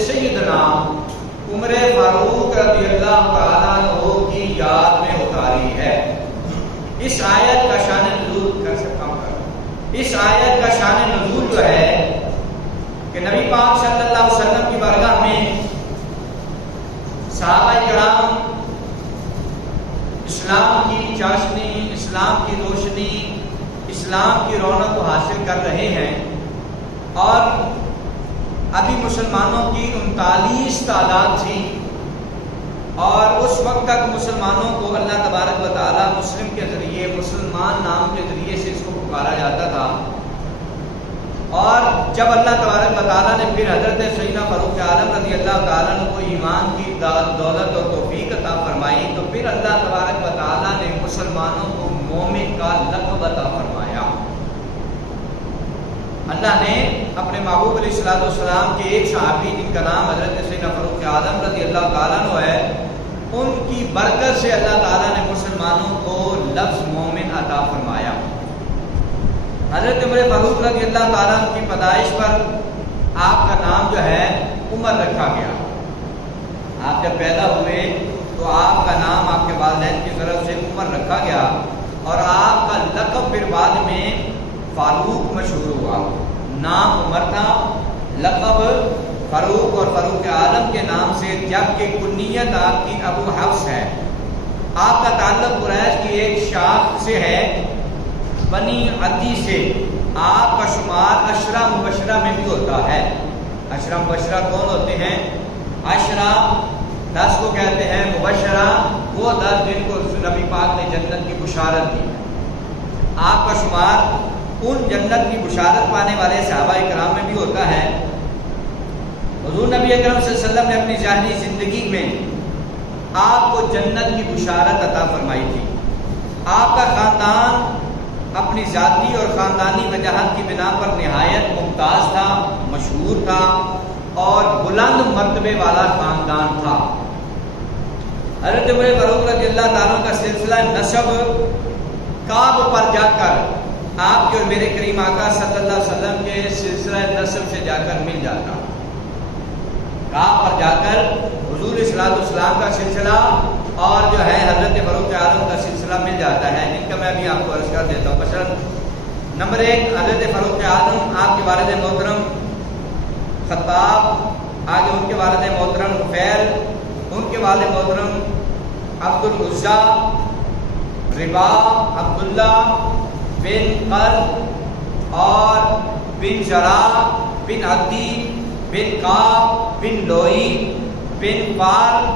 سیدنا عمر فاروق رضی اللہ تعالیٰ عنہ کی یاد میں اتاری ہے۔ اس آیت کا شان نزول اس آیت کا شان نزول جو ہے کہ نبی پاک صلی اللہ علیہ وسلم کی بارگاہ میں صحابہ کرام اسلام کی چاشنی، اسلام کی روشنی، اسلام کی رونق کو حاصل کر رہے ہیں، اور ابھی مسلمانوں کی 39 تعداد تھی، اور اس وقت تک مسلمانوں کو اللہ تبارک و تعالیٰ مسلم کے ذریعے، مسلمان نام کے ذریعے سے اس کو پکارا جاتا تھا۔ اور جب اللہ تبارک و تعالیٰ نے پھر حضرت سیدنا فاروق اعظم رضی اللہ تعالیٰ عنہ کو ایمان کی دولت اور توفیق عطا فرمائی، تو پھر اللہ تبارک و تعالیٰ نے مسلمانوں کو مومن کا لقب عطا فرمایا۔ اللہ نے اپنے محبوب علیہ الصلوۃ والسلام کے ایک صحابی جن کا نام حضرت سیدنا فاروق اعظم رضی اللہ تعالیٰ عنہ ہے، ان کی برکت سے اللہ تعالیٰ نے مسلمانوں کو لفظ مومن عطا فرمایا۔ حضرت عمر فاروق رضی اللہ تعالیٰ عنہ کی پیدائش پر آپ کا نام جو ہے عمر رکھا گیا۔ آپ جب پیدا ہوئے تو آپ کا نام آپ کے والدین کی طرف سے عمر رکھا گیا، اور آپ کا لقب پھر بعد میں فاروق مشہور ہوا۔ نام عمر تھا، لقب فاروق اور فاروق اعظم کے نام سے، جبکہ کنیت آپ کی ابو حفص ہے۔ آپ کا تعلق قریش کی ایک شاخ سے ہے، بنی عدی سے۔ آپ کا شمار عشرہ مبشرہ میں بھی ہوتا ہے۔ عشرہ مبشرہ کون ہوتے ہیں؟ عشرہ 10 کو کہتے ہیں، مبشرہ وہ 10 جن کو نبی پاک نے جنت کی بشارت دی۔ آپ کا شمار ان جنت کی بشارت پانے والے صحابہ کرام میں بھی ہوتا ہے۔ حضور نبی اکرم صلی اللہ علیہ وسلم نے اپنی ظاہری زندگی میں آپ کو جنت کی بشارت عطا فرمائی تھی۔ آپ کا خاندان اپنی ذاتی اور خاندانی وجاہت کی بنا پر نہایت ممتاز تھا، مشہور تھا، اور بلند مرتبے والا خاندان تھا۔ حضرت عمر فاروق رضی اللہ تعالیٰ کا سلسلہ نسب کعب پر جا کر آپ کے اور میرے کریم آقا صلی اللہ علیہ وسلم کے سلسلہ نسب سے جا کر مل جاتا۔ کعب پر جا کر حضور صلی اللہ علیہ وسلم کا سلسلہ اور جو ہے حضرت فاروق اعظم کا سلسلہ مل جاتا ہے، جن کا میں ابھی آپ کو عرض کر دیتا ہوں۔ مثلا نمبر 1 حضرت فاروق اعظم، آپ کے والد محترم خطاب، آگے ان کے والد محترم نفیل، ان کے والد محترم عبد العزا، ربا، عبداللہ بن قرد اور بن زرع بن عدی بن قاب بن لوئی بن پال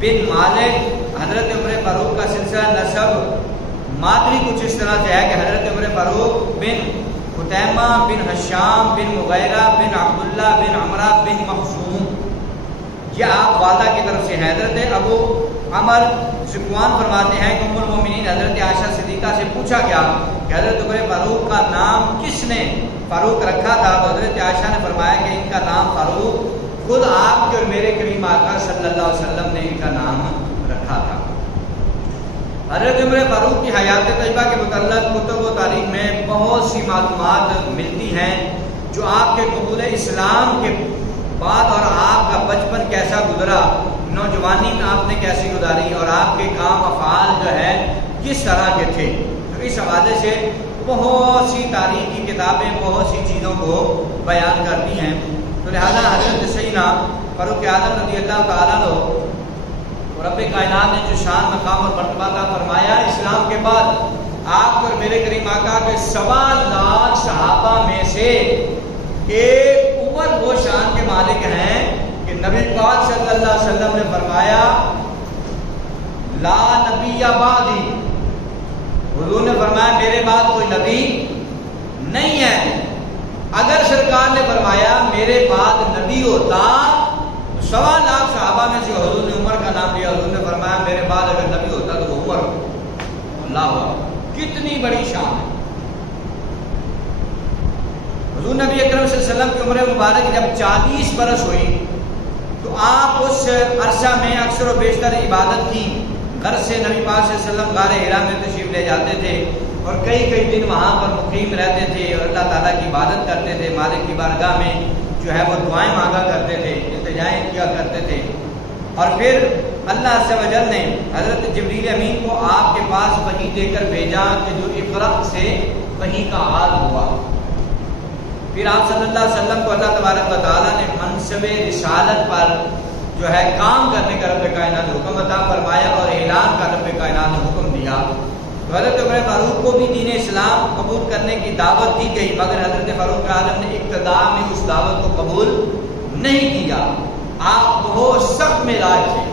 بن مالک۔ حضرت عمر فاروق کا سلسلہ نسب مادری کچھ اس طرح سے ہے کہ حضرت عمر فاروق بن خطیمہ بن حشام بن مغیرہ بن عبداللہ بن عمرہ بن مخزوم، یہ آپ والدہ کی طرف سے ہیں۔ حضرت ابو عمر ذکوان فرماتے ہیں کہ ام المومنین حضرت عائشہ صدیقہ سے پوچھا گیا کہ حضرت عمر فاروق کا نام کس نے فاروق رکھا تھا، تو حضرت عائشہ نے فرمایا کہ ان کا نام فاروق خود آپ کے اور میرے کریم آقا صلی اللہ علیہ وسلم نے ان کا نام رکھا تھا۔ حضرت عمر فاروق کی حیات طیبہ کے متعلق کتب و تاریخ میں بہت سی معلومات ملتی ہیں، جو آپ کے قبول اسلام کے بعد اور آپ کا بچپن کیسا گزرا، نوجوانی میں آپ نے کیسی گزاری، اور آپ کے کام افعال جو ہے کس طرح کے تھے۔ تو اس حوالے سے بہت سی تاریخی کتابیں بہت سی چیزوں کو بیان کرتی ہیں۔ تو لہذا حضرت سیدنا فاروق اعظم رضی اللہ تعالیٰ عنہ رب کائنات نے جو شان، مقام اور مرتبہ عطا فرمایا اسلام کے بعد، آپ اور میرے کریم آقا کے 1.25 لاکھ صحابہ میں سے ایک عمر وہ شان کے مالک ہیں کہ نبی پاک صلی اللہ علیہ وسلم نے فرمایا لا نبی بعدی، حضور نے فرمایا میرے بعد کوئی نبی نہیں ہے۔ اگر سرکار نے فرمایا میرے بعد نبی ہوتا تو 1.25 لاکھ صحابہ میں سے حضور نے عمر کا نام لیا۔ حضور نے فرمایا میرے بعد اگر نبی ہوتا تو وہ عمر ہوتا۔ اللہ کتنی بڑی شان ہے۔ حضور نبی اکرم صلی اللہ علیہ وسلم کی عمر مبارک جب 40 برس ہوئی تو آپ اس عرصہ میں اکثر و بیشتر عبادت کی غرض سے نبی پاک صلی اللہ علیہ وسلم غار حرا میں تشریف لے جاتے تھے اور کئی دن وہاں پر مقیم رہتے تھے اور اللہ تعالیٰ کی عبادت کرتے تھے، مالک کی بارگاہ میں جو ہے وہ دعائیں مانگا کرتے تھے، التجائیں کیا کرتے تھے. اور پھر اللہ عز و جل نے حضرت جبریل امین کو آپ کے پاس وحی دے کر بھیجا کہ جو اقرا سے وحی کا آغاز ہوا. پھر آپ صلی اللہ علیہ وسلم کو اللہ تبارک و تعالیٰ نے منصب رسالت پر جو ہے کام کرنے کا رب کائنات نے حکم عطا فرمایا اور اعلان کا رب کائنات نے حکم دیا. تو حضرت عمر فاروق کو بھی دین اسلام قبول کرنے کی دعوت دی گئی، مگر حضرت فاروق عالم نے ابتدا میں اس دعوت کو قبول نہیں کیا. آپ بہت سخت مزاج تھے.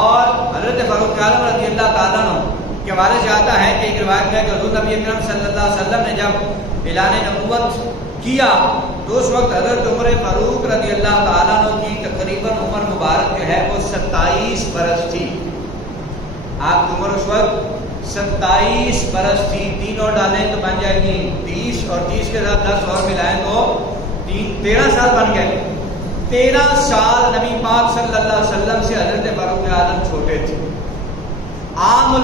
اور حضرت فاروق عالم رضی اللہ تعالیٰ عنہ کے حوالے سے آتا ہے کہ ایک روایت میں کہ حضور نبی اکرم صلی اللہ علیہ وسلم نے جب اعلان نبوت کیا تو اس وقت حضرت عمر فاروق رضی اللہ تعالیٰ عنہ کی تقریباً عمر مبارک جو ہے وہ 27 برس تھی. آپ کی عمر اس وقت 27 برس تھی. 3 اور ڈالیں تو بن جائے گی 30، اور 30 کے ساتھ 10 اور ملائیں تو 13 سال بن گئے. 13 سال نبی پاک صلی اللہ علیہ وسلم سے حضرت فاروق اعظم چھوٹے تھے. عام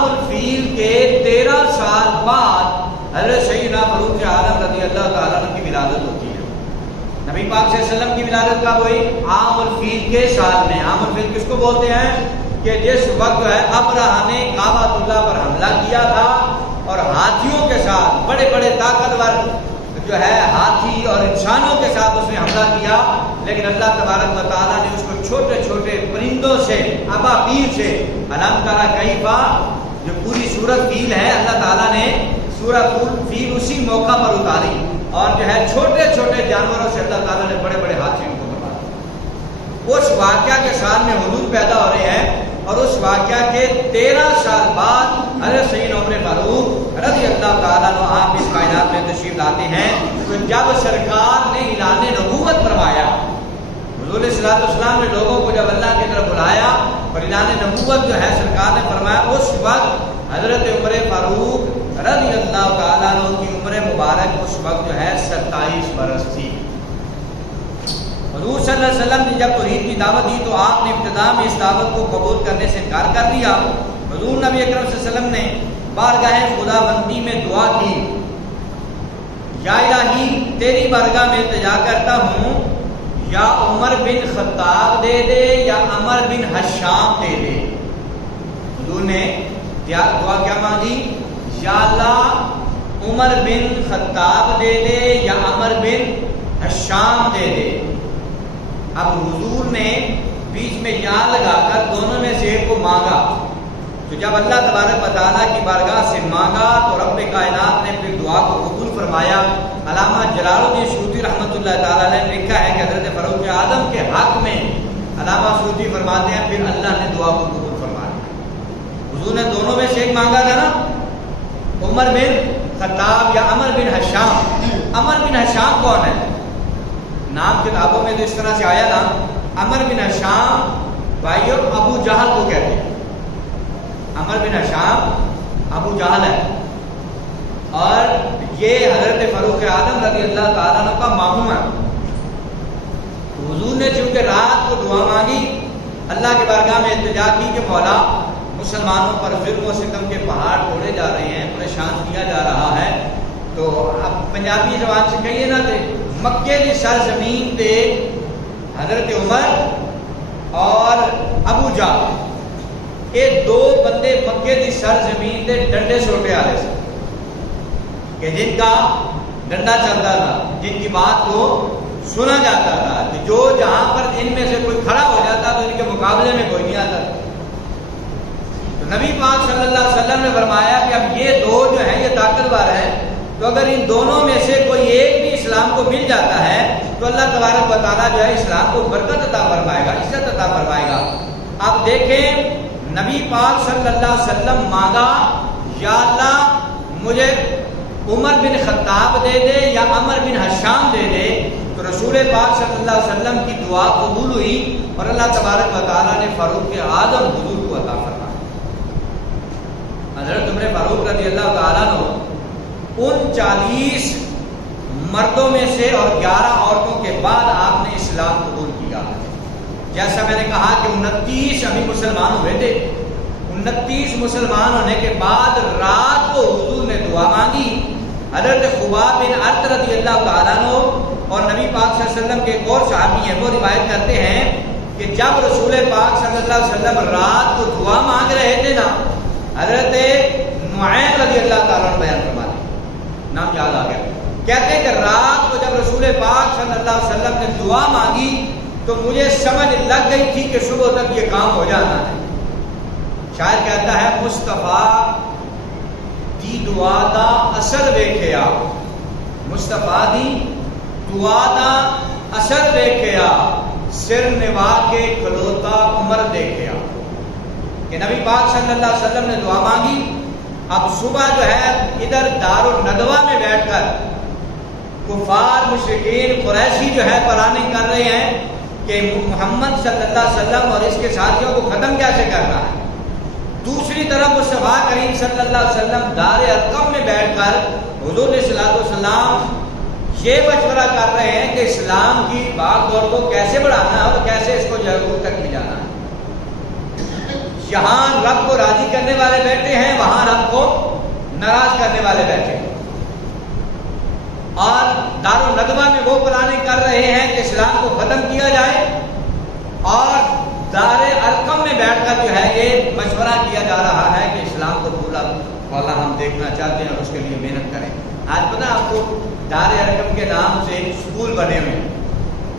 الفیل کے 13 سال بعد حضرت سیدنا فاروق اعظم رضی اللہ تعالیٰ عنہ کی ولادت ہوتی ہے. نبی پاک صلی اللہ علیہ وسلم کی ولادت کب ہوئی؟ عام الفیل کے سال میں. عام الفیل کس کو بولتے ہیں؟ کہ جس وقت جو ہے ابرہہ نے کعبۃ اللہ پر حملہ کیا تھا اور ہاتھیوں کے ساتھ بڑے بڑے طاقتور جو ہے ہاتھی اور انسانوں کے ساتھ اس نے حملہ کیا، لیکن اللہ تبارک و تعالیٰ نے اس کو چھوٹے چھوٹے پرندوں سے ابابیل سے علم کرا کیفا، جو پوری سورت فیل ہے اللہ تعالیٰ نے سورت فیل اسی موقع پر اتاری، اور جو ہے چھوٹے چھوٹے جانوروں سے اللہ تعالیٰ نے بڑے بڑے ہاتھیوں کو بنا. اس واقعہ کے سال میں حضور پیدا ہو رہے ہیں، اور اس واقعہ کے 13 سال بعد حضرت سیدنا عمر فاروق رضی اللہ تعالیٰ عنہ آپ اس کائنات میں تشریف لاتے ہیں. تو جب سرکار نے اعلان نبوت فرمایا، حضور صلی اللہ علیہ وسلم نے لوگوں کو جب اللہ کی طرف بلایا اور اعلان نبوت جو ہے سرکار نے فرمایا، اس وقت حضرت عمر فاروق رضی اللہ تعالیٰ عنہ کی عمر مبارک اس وقت جو ہے 27 برس تھی. حضور صلی اللہ علیہ وسلم نے جب توحید کی دعوت دی تو آپ نے ابتدا میں اس دعوت کو قبول کرنے سے انکار کر دیا. حضور نبی اکرم صلی اللہ علیہ وسلم نے بارگاہ خداوندی میں دعا کی، یا الہی تیری بارگاہ میں التجا کرتا ہوں، یا عمر بن خطاب دے دے یا عمر بن حشام دے دے. حضور نے دعا کیا مانگی؟ یا اللہ عمر بن خطاب دے دے یا عمر بن حشام دے دے. اب حضور نے بیچ میں یا لگا کر دونوں میں سے ایک کو مانگا. تو جب اللہ تبارک و تعالیٰ کی بارگاہ سے مانگا تو رب کائنات نے پھر دعا کو قبول فرمایا. علامہ جلال الدین سیوطی رحمۃ اللہ تعالیٰ علیہ نے لکھا ہے کہ حضرت فاروق اعظم کے حق میں علامہ سیوطی فرماتے ہیں پھر اللہ نے دعا کو قبول فرمایا. حضور نے دونوں میں سے ایک مانگا تھا نا، عمر بن خطاب یا عمر بن حشام. عمر بن حشام کون ہے؟ نام کتابوں میں تو اس طرح سے آیا نا، عمر بن حشام بھائیو ابو جہل کو کہتے ہیں. عمر بن حشام ابو جہل ہے، اور یہ حضرت فاروق اعظم رضی اللہ تعالیٰ عنہ کا ماموں ہے. حضور نے چونکہ رات کو دعا مانگی، اللہ کی بارگاہ میں التجا کی کہ مولا مسلمانوں پر ظلم و ستم کے پہاڑ توڑے جا رہے ہیں، پریشان کیا جا رہا ہے. تو اب پنجابی زبان سے کہیے نا کہ مکے کی سرزمین پہ حضرت عمر اور ابو جہل یہ دو بندے مکے کی سرزمین پہ ڈنڈے سوٹے آ رہے تھے کہ جن کا ڈنڈا چلتا تھا، جن کی بات کو سنا جاتا تھا کہ جو جہاں پر ان میں سے کوئی کھڑا ہو جاتا تو ان کے مقابلے میں کوئی نہیں آتا. تو نبی پاک صلی اللہ علیہ وسلم نے فرمایا کہ اب یہ دو جو ہیں یہ طاقتور ہیں، تو اگر ان دونوں میں سے کوئی ایک بھی اسلام کو مل جاتا ہے تو اللہ تبارک و تعالیٰ جو ہے اسلام کو برکت عطا فرمائے گا، عزت عطا فرمائے گا. اب دیکھیں نبی پاک صلی اللہ علیہ وسلم مانگا یا اللہ مجھے عمر بن خطاب دے دے یا عمر بن حشام دے دے، تو رسول پاک صلی اللہ علیہ وسلم کی دعا قبول ہوئی اور اللہ تبارک و تعالیٰ نے فاروق اعظم حضور کو عطا فرمایا. حضرت عمر فاروق رضی اللہ تعالیٰ عنہ ان 40 مردوں میں سے اور 11 عورتوں کے بعد آپ نے اسلام قبول کیا. جیسا میں نے کہا کہ 29 ابھی مسلمان ہوئے تھے. 29 مسلمان ہونے کے بعد رات کو حضور نے دعا مانگی حضرت خباب بن ارت رضی اللہ تعالیٰ عنہ اور نبی پاک صلی اللہ علیہ وسلم کے ایک اور صحابی ہیں، وہ روایت کرتے ہیں کہ جب رسول پاک صلی اللہ علیہ وسلم رات کو دعا مانگ رہے تھے نا، حضرت نعیم رضی اللہ تعالیٰ عنہ بیان فرماتے ہیں، نام یاد آ گیا، کہتے ہیں کہ رات کو جب رسول پاک صلی اللہ علیہ وسلم نے دعا مانگی تو مجھے سمجھ لگ گئی تھی کہ صبح تک یہ کام ہو جانا ہے۔ شاعر کہتا ہے مصطفیٰ دی دعا دا اثر ویکھیا، مصطفیٰ دی دعا دا اثر ویکھیا، سر نوا کے کھلوتا عمر دیکھیا، کہ نبی پاک صلی اللہ علیہ وسلم نے دعا مانگی۔ اب صبح جو ہے ادھر دار الندوہ میں بیٹھ کر کفار مشرکین قریشی جو ہے پلاننگ کر رہے ہیں کہ محمد صلی اللہ علیہ وسلم اور اس کے ساتھیوں کو ختم کیسے کرنا ہے۔ دوسری طرف مصطفیٰ کریم صلی اللہ علیہ وسلم دار ارقم میں بیٹھ کر حضور صلی اللہ علیہ وسلم یہ مشورہ کر رہے ہیں کہ اسلام کی بھاگ دوڑ کو کیسے بڑھانا ہے اور کیسے اس کو جگہ تک لے جانا ہے۔ جہاں رب کو راضی کرنے والے بیٹھے ہیں وہاں رب کو ناراض کرنے والے بیٹھے ہیں، اور دار الندوہ میں وہ پلاننگ کر رہے ہیں کہ اسلام کو ختم کیا جائے، اور دار ارقم میں بیٹھ کر جو ہے یہ مشورہ کیا جا رہا ہے کہ اسلام کو پورا والا ہم دیکھنا چاہتے ہیں اور اس کے لیے محنت کریں۔ آج پتہ آپ کو دار ارقم کے نام سے اسکول بنے ہوئے ہیں،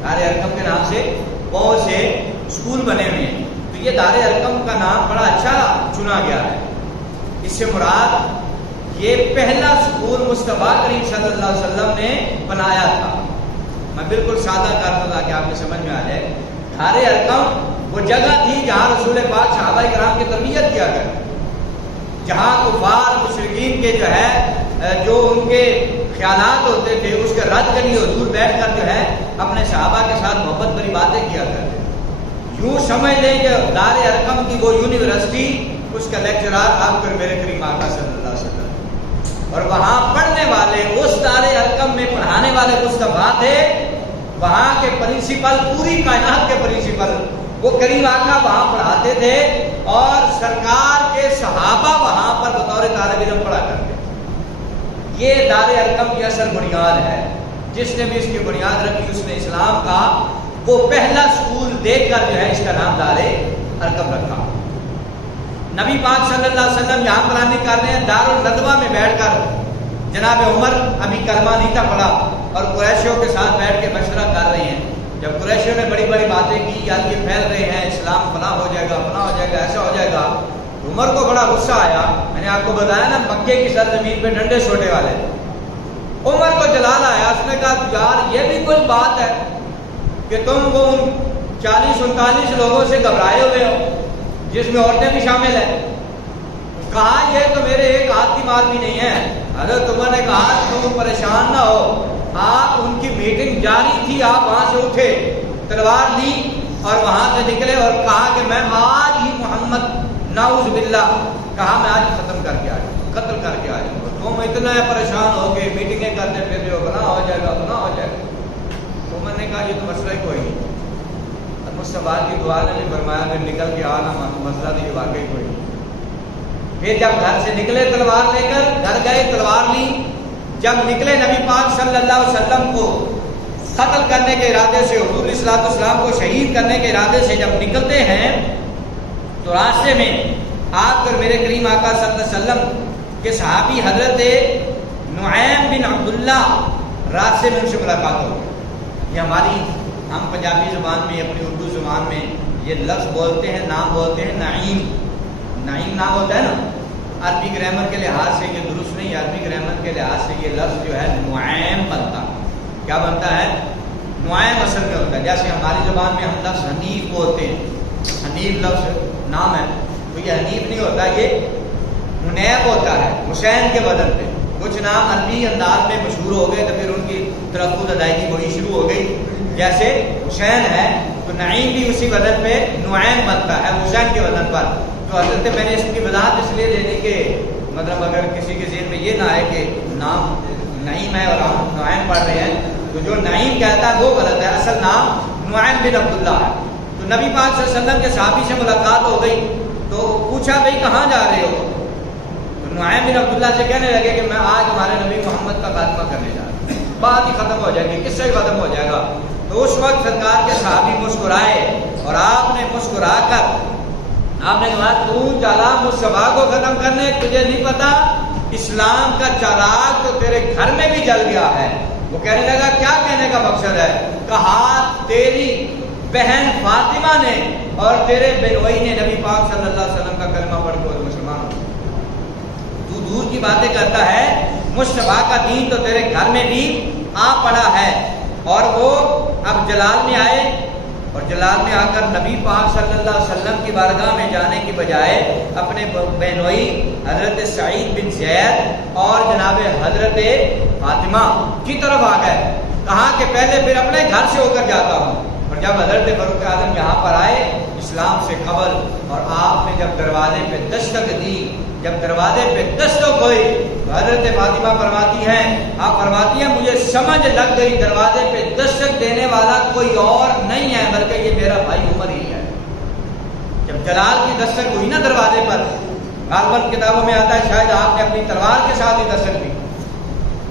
دار ارقم کے نام سے بہت سے اسکول بنے ہوئے ہیں، تو یہ دار ارقم کا نام بڑا اچھا چنا گیا ہے۔ اس سے مراد یہ پہلا اسکول مصطفیٰ کریم صلی اللہ علیہ وسلم نے بنایا تھا۔ میں بالکل سادہ کر دوں تاکہ آپ کو سمجھ میں آ جائے۔ دار ارقم وہ جگہ تھی جہاں رسول پاک صحابہ کرام کی تربیت کیا کرتے، جہاں کفار مشرکین کے جو ہے جو ان کے خیالات ہوتے تھے اس کے رد کے لیے حضور بیٹھ کر جو ہے اپنے صحابہ کے ساتھ محبت بھری باتیں کیا کرتے۔ یوں سمجھ لیں کہ دار ارقم کی وہ یونیورسٹی، اس کا لیکچرار آپ کر میرے کریم آقا صلی اللہ علیہ وسلم، اور وہاں پڑھنے والے اس دار ارقم میں پڑھانے والے مصطفیٰ تھے، وہاں کے پرنسپل، پوری کائنات کے پرنسپل وہ کریم آقا وہاں پڑھاتے تھے، اور سرکار کے صحابہ وہاں پر بطور طالب علم پڑھا کرتے۔ یہ دار ارقم کی اصل بنیاد ہے، جس نے بھی اس کی بنیاد رکھی اس نے اسلام کا وہ پہلا اسکول دیکھ کر جو ہے اس کا نام دار ارقم رکھا۔ نبی پاک صلی اللہ علیہ وسلم یہاں پلاننگ کر رہے ہیں، دار الندوہ میں بیٹھ کر جناب عمر ابھی کلمہ نہیں تھا پڑھا اور قریشیوں کے ساتھ بیٹھ کے مشورہ کر رہے ہیں۔ جب قریشیوں نے بڑی بڑی باتیں کی، یار یہ پھیل رہے ہیں، اسلام فلاں ہو جائے گا، فلاں ہو جائے گا، ایسا ہو جائے گا، عمر کو بڑا غصہ آیا۔ میں نے آپ کو بتایا نا مکے کی سرزمین پہ ڈنڈے چھوٹے والے، عمر کو جلال آیا، اس نے کہا یار یہ بھی کوئی بات ہے کہ تم وہ 40-39 لوگوں سے گھبرائے ہوئے ہو جس میں عورتیں بھی شامل ہیں؟ کہا یہ تو میرے ایک ہاتھ کی مار بھی نہیں ہے۔ حضرت عمر نے کہا تم پریشان نہ ہو، آپ ان کی میٹنگ جاری تھی، آپ وہاں سے اٹھے، تلوار لی اور وہاں سے نکلے اور کہا کہ میں آج ہی محمد نعوذ باللہ کہا میں آج ختم کر کے آیا، قتل کر کے آیا۔ تم اتنا پریشان ہو کے میٹنگیں کرتے پھر رہے ہو، بنا ہو جائے گا، بنا ہو جائے گا۔ عمر نے کہا یہ تو مسئلہ ہی کوئی نہیں۔ مصطفیٰ کی دعا نے بھی فرمایا کہ نکل کے آنا، مسئلہ نہیں، واقعی کوئی نہیں۔ پھر جب گھر سے نکلے تلوار لے کر، گھر گئے تلوار لی، جب نکلے نبی پاک صلی اللہ علیہ وسلم کو قتل کرنے کے ارادے سے، حضور علیہ الصلوۃ والسلام کو شہید کرنے کے ارادے سے جب نکلتے ہیں تو راستے میں آپ کر میرے کریم آقا صلی اللہ علیہ وسلم کے صحابی حضرت نعیم بن عبداللہ راستے میں ان سے ملاقات ہو گئی۔ یہ ہماری ہم پنجابی زبان میں، اپنی اردو زبان میں یہ لفظ بولتے ہیں، نام بولتے ہیں نعیم، نعیم نام ہوتا ہے نا۔ عربی گرامر کے لحاظ سے یہ درست نہیں، عربی گرامر کے لحاظ سے یہ لفظ جو ہے نعیم بنتا۔ کیا بنتا ہے؟ نعیم اصل میں ہوتا ہے۔ جیسے ہماری زبان میں ہم لفظ حنیف بولتے ہیں، حنیف لفظ نام ہے، تو یہ حنیف نہیں ہوتا، یہ منیب ہوتا ہے، حسین کے وزن پہ۔ کچھ نام عربی انداز میں مشہور ہو گئے تو پھر ان کی تلفظ ادائیگی وہی شروع ہو گئی۔ جیسے حسین ہے تو نعیم بھی اسی وزن پہ نعیم بنتا ہے، حسین کے وزن پر۔ تو حضرت میں نے اس کی وضاحت اس لیے دے دی کہ مطلب اگر کسی کے ذہن میں یہ نہ آئے کہ نام نعیم ہے اور ہم نعیم پڑھ رہے ہیں، تو جو نعیم کہتا ہے وہ غلط ہے، اصل نام نعیم بن عبداللہ ہے۔ تو نبی پاک صلی اللہ علیہ وسلم کے صحابی سے ملاقات ہو گئی تو پوچھا بھئی کہاں جا رہے ہو؟ تو نعیم بن عبداللہ سے کہنے لگے کہ میں آج ہمارے نبی محمد کا خاتمہ کرنے جا رہا ہوں، بات ہی ختم ہو جائے گی، کس سے ختم ہو جائے گا۔ تو اس وقت سرکار کے صحابی مسکرائے اور آپ نے مسکرا کر آپ نے کہا تو چلا مصطفیٰ کو ختم کرنے، تجھے نہیں پتا اسلام کا چراغ تو تیرے گھر میں بھی جل گیا ہے۔ وہ کہنے لگا کیا کہنے کا مقصد ہے؟ کہا تیری بہن فاطمہ نے اور تیرے بہنوئی نے نبی پاک صلی اللہ علیہ وسلم کا کلمہ پڑھ کر مسلمان ہو، تو دور کی باتیں کرتا ہے، مصطفیٰ کا دین تو تیرے گھر میں بھی آ پڑا ہے۔ اور وہ اب جلال میں آئے اور جلال میں آ کر نبی پاک صلی اللہ علیہ وسلم کی بارگاہ میں جانے کی بجائے اپنے بہنوئی حضرت سعید بن زید اور جناب حضرت فاطمہ کی طرف آ گئے۔ کہا کہ پہلے پھر اپنے گھر سے ہو کر جاتا ہوں۔ اور جب حضرت فاروق اعظم یہاں پر آئے اسلام سے قبل، اور آپ نے جب دروازے پہ دستک دی، جب دروازے پہ دستک ہوئی تو حضرت فاطمہ فرماتی ہیں، آپ فرماتی ہیں مجھے سمجھ لگ گئی دروازے پہ دستک دینے والا کوئی اور نہیں ہے بلکہ یہ میرا بھائی عمر ہی ہے۔ جب جلال کی دستک ہوئی نا دروازے پر، غالباً کتابوں میں آتا ہے شاید آپ نے اپنی تلوار کے ساتھ ہی دستک دی،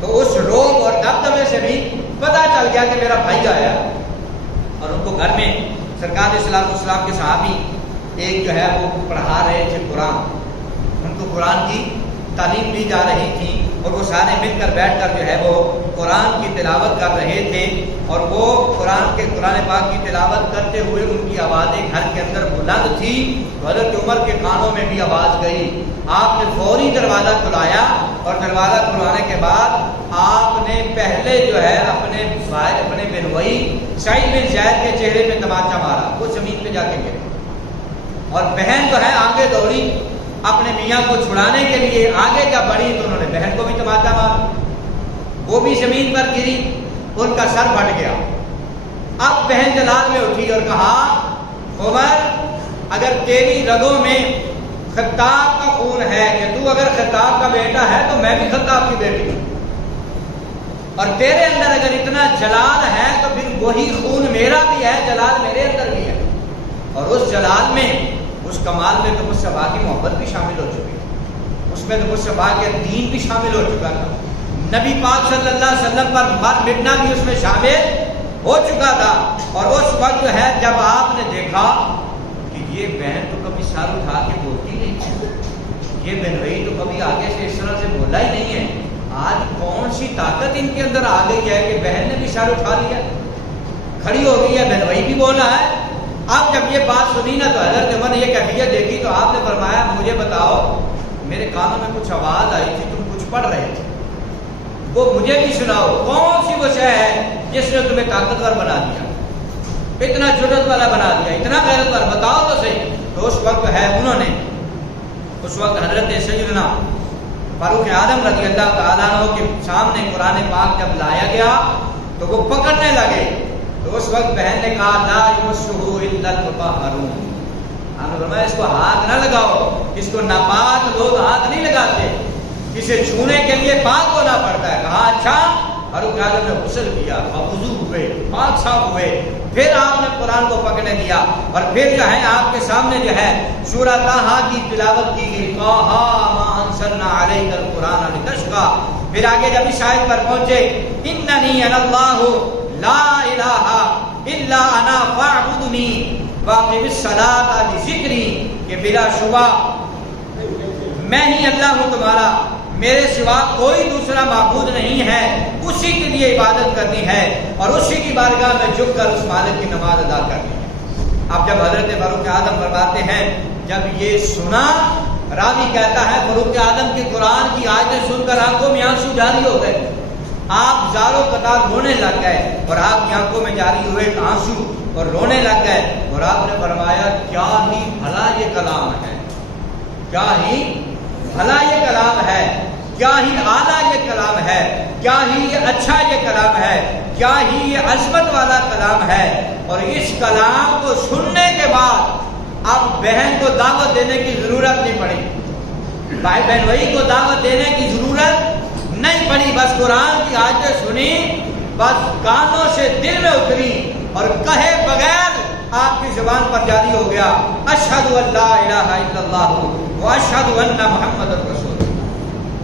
تو اس روب اور دبدبے سے بھی پتہ چل گیا کہ میرا بھائی آیا۔ اور ان کو گھر میں سرکار صلی اللہ علیہ وسلم کے صحابی ایک جو ہے وہ پڑھا رہے تھے قرآن، ان کو قرآن کی تعلیم دی جا رہی تھی، اور وہ سارے مل کر بیٹھ کر جو ہے وہ قرآن کی تلاوت کر رہے تھے۔ اور وہ قرآن پاک کی تلاوت کرتے ہوئے ان کی آوازیں گھر کے اندر بلند تھی، حضرت عمر کے کانوں میں بھی آواز گئی۔ آپ نے فوری دروازہ کھلایا، اور دروازہ کھلانے کے بعد آپ نے پہلے جو ہے اپنے بہنوئی سعید بن زید کے چہرے پہ تماچا مارا، وہ زمین پہ جا کے گرے، اور بہن جو ہے آگے دوڑی اپنے میاں کو چھڑانے کے لیے، آگے جب بڑھی تو انہوں نے بہن کو بھی تماچا مارا، وہ بھی زمین پر گری، ان کا سر پھٹ گیا۔ اب بہن جلال میں اٹھی اور کہا عمر اگر تیری رگوں میں خطاب کا خون ہے کہ تو اگر خطاب کا بیٹا ہے تو میں بھی خطاب کی بیٹی ہوں، اور تیرے اندر اگر اتنا جلال ہے تو پھر وہی خون میرا بھی ہے، جلال میرے اندر بھی ہے۔ اور اس جلال میں، اس کمال میں تو مصطفیٰ کی محبت بھی شامل ہو چکی ہے، اس میں تو مصطفیٰ کے دین بھی شامل ہو چکا تھا، نبی پاک صلی اللہ علیہ وسلم پر مر مٹنا بھی اس میں شامل ہو چکا تھا۔ اور اس وقت جو ہے جب آپ نے دیکھا کہ یہ بہن تو کبھی سر اٹھا کے بولتی نہیں ہے، یہ بہنوئی تو کبھی آگے سے اس طرح سے بولا ہی نہیں ہے، آج کون سی طاقت ان کے اندر آ گئی ہے کہ بہن نے بھی سر اٹھا لیا، کھڑی ہو گئی ہے، بہنوئی بھی بول رہا ہے۔ اب جب یہ بات سنی نا تو حضرت عمر نے یہ کیفیت دیکھی تو آپ نے فرمایا مجھے بتاؤ، میرے کانوں میں کچھ آواز آئی تھی، تم کچھ پڑھ رہے تھے، وہ مجھے بھی سناؤ، کون سی وہ شے ہے جس نے تمہیں طاقتور بنا دیا، اتنا جرأت والا بنا دیا، اتنا غیرت والا، بتاؤ تو صحیح۔ تو اس وقت ہے انہوں نے اس وقت حضرت سیدنا فاروق اعظم رضی اللہ تعالیٰ عنہ کے سامنے قرآن پاک جب لایا گیا تو وہ پکڑنے لگے، تو اس وقت بہن نے کہا لا یمسہ الا المطہرون، آپ نے فرمایا اس کو ہاتھ نہ لگاؤ، اس کو ناپاک لوگ ہاتھ نہیں لگاتے، اسے چھونے کے لیے پاک ہونا پڑتا ہے۔ کہا اچھا، فاروق اعظم نے غسل کیا، وضو ہوئے، پاک صاف ہوئے، پھر آپ نے قرآن کو پکڑنے دیا، اور پھر جو ہے آپ کے سامنے جو ہے سورہ طٰہٰ کی تلاوت کی گئی، طٰہٰ ما انزلنا علیک القرآن لتشقیٰ۔ پھر آگے جب اس آیت پر پہنچے اننی انا اللہ لا الہ الا انا فاعبدنی واقم الصلاۃ لذکری، کہ بلا شبہ میں ہی اللہ ہوں تمہارا، میرے سوا کوئی دوسرا معبود نہیں ہے، اسی کے لیے عبادت کرنی ہے اور اسی کی بارگاہ میں جھک کر اس مالک کی نماز ادا کرنی ہے۔ اب جب حضرت فاروق اعظم فرماتے ہیں جب یہ سنا، راوی کہتا ہے فاروق اعظم کی قرآن کی آیتیں سن کر آنکھوں میں آنسو جاری ہو گئے، آپ زاروں قطار رونے لگ گئے، اور آپ کی آنکھوں میں جاری ہوئے آنسو اور رونے لگ گئے، اور آپ نے فرمایا کیا ہی بھلا یہ کلام ہے، کیا ہی بھلا یہ کلام ہے، کیا ہی اعلیٰ یہ کلام ہے، کیا ہی یہ اچھا یہ کلام ہے، کیا ہی یہ عظمت والا کلام ہے۔ اور اس کلام کو سننے کے بعد اب بہن کو دعوت دینے کی ضرورت نہیں پڑی، بھائی بہنوئی کو دعوت دینے کی ضرورت نہیں پڑی، بس قرآن کی آیتیں سنی، بس کانوں سے دل میں اتری، اور کہے بغیر آپ کی زبان پر جاری ہو گیا اشہد ان لا الہ الا اللہ واشہد ان محمد رسول اللہ۔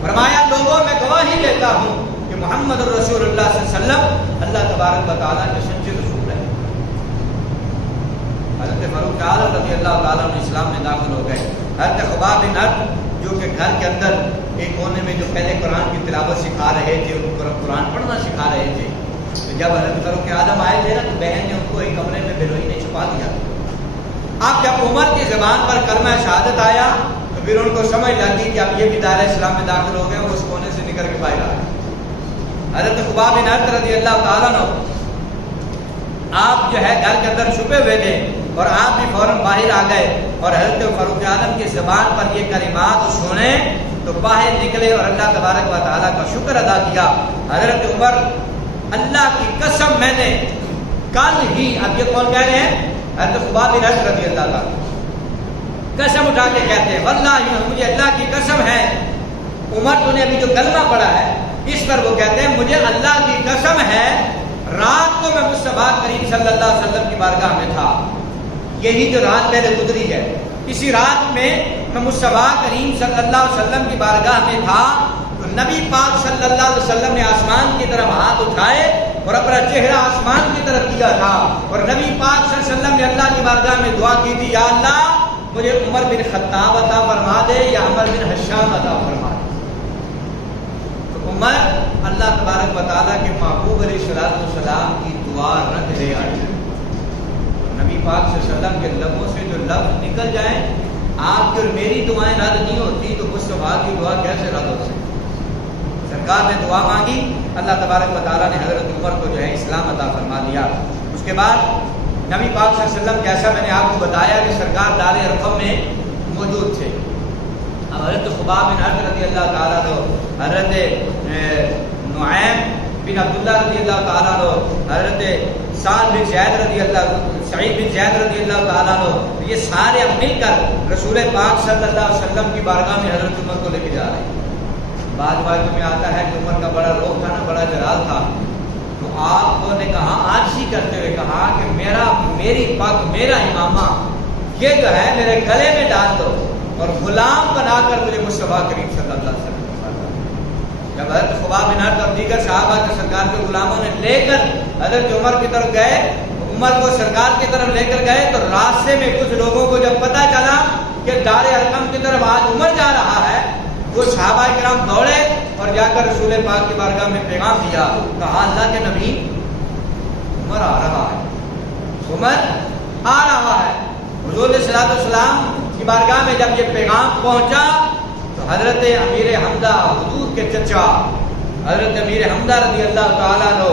فرمایا لوگوں میں گواہی دیتا ہوں کہ محمد رسول اللہ صلی اللہ علیہ وسلم اللہ تبارک و تعالیٰ کے سچے رسول ہیں۔ حضرت فاروق اعظم رضی اللہ تعالیٰ عنہ اسلام میں داخل ہو گئے۔ حضرت خباب بن ارد جو کہ گھر کے اندر ایک کونے میں جو پہلے قرآن کی تلاوت سکھا رہے تھے، ان کو قرآن پڑھنا سکھا رہے تھے، تو جب حضرت فاروق اعظم آئے تھے نا تو بہن نے ان کو ایک کمرے میں بلوئی نے چھپا دیا۔ اب جب عمر کی زبان پر کلمہ شہادت آیا تو پھر ان کو سمجھ لگی کہ اب یہ بھی دار اسلام میں داخل ہو گئے، وہ اس کونے سے نکل کے باہر آئے۔ حضرت خباب بن ارد رضی اللہ تعالیٰ عنہ آپ جو ہے گھر کے اندر چھپے ہوئے تھے اور آپ بھی فوراً باہر آ گئے، اور حضرت فاروق اعظم کی زبان پر یہ کلمات سنے تو باہر نکلے اور اللہ تبارک و تعالیٰ کا شکر ادا کیا۔ حضرت عمر اللہ کی قسم میں نے کل ہی، اب یہ کون کہہ رہے ہیں؟ حضرت خباب بن ارد رضی اللہ تعالیٰ قسم اٹھا کے کہتے ہیں واللہ مجھے اللہ کی قسم ہے، عمر تو نے ابھی جو کلمہ پڑھا ہے اس پر وہ کہتے ہیں مجھے اللہ کی قسم ہے رات کو میں مصطفیٰ کریم صلی اللہ علیہ وسلم کی بارگاہ میں تھا، یہی جو رات پہلے گزری ہے، اسی رات میں مصطفیٰ کریم صلی اللہ علیہ وسلم کی بارگاہ میں تھا تو نبی پاک صلی اللہ علیہ وسلم نے آسمان کی طرف ہاتھ اٹھائے اور اپنا چہرہ آسمان کی طرف کیا تھا، اور نبی پاک صلی اللہ علیہ وسلم نے اللہ کی بارگاہ میں دعا کی تھی یا اللہ مجھے عمر بن خطاب عطا فرما دے یا عمر بن حشام عطا فرما دے۔ تو عمر اللہ تبارک و تعالیٰ کے محبوب علیہ السلام کی دعا رد لے آئی۔ نبی پاک صلی اللہ علیہ وسلم کے لبوں سے جو لفظ نکل جائیں آپ کی اور میری دعائیں رد نہیں ہوتی تو مصطفیٰ کی دعا کیسے رد ہو سکتی؟ سرکار نے دعا مانگی، اللہ تبارک و تعالیٰ نے حضرت عمر کو جو ہے اسلام عطا فرما دیا۔ اس کے بعد نبی پاک صلی اللہ علیہ وسلم جیسا میں نے آپ کو بتایا کہ سرکار دار ارقم میں موجود تھے۔ اب حضرت خباب بن ارد رضی اللہ تعالیٰ عنہ، حضرت نعیم بن عبداللہ رضی اللہ تعالیٰ عنہ، حضرت سعید بن زید رضی اللہ تعالیٰ عنہ، یہ سارے اب مل کر رسول پاک صلی اللہ علیہ وسلم کی بارگاہ میں حضرت عمر کو لے کے جا رہے ہیں۔ بعض باتوں میں آتا ہے کہ عمر کا بڑا روح تھا نا، بڑا جلال تھا، تو آپ نے کہا عاجزی کرتے ہوئے کہا کہ میری پگ میرا امامہ یہ جو ہے میرے گلے میں ڈال دو اور غلام بنا کر مجھے مصطفیٰ کریم صلی اللہ علیہ وسلم کو مارا۔ جب حضرت خباب بن ارد اور دیگر صحابہ کے سرکار کے غلاموں نے لے کر حضرت عمر کی طرف گئے، عمر کو سرکار کی طرف لے کر گئے تو راستے میں کچھ لوگوں کو جب پتہ چلا کہ دار ارقم کی طرف آج عمر جا رہا ہے، وہ صحابہ کرام دوڑے اور جا کر رسول پاک کی بارگاہ میں پیغام دیا، کہا اللہ کے نبی عمر آ رہا ہے، عمر آ رہا ہے۔ حضور صلی اللہ علیہ وسلم کی بارگاہ میں جب یہ پیغام پہنچا تو حضرت امیر حمزہ حضور کے چچا حضرت امیر حمزہ رضی اللہ تعالیٰ عنہ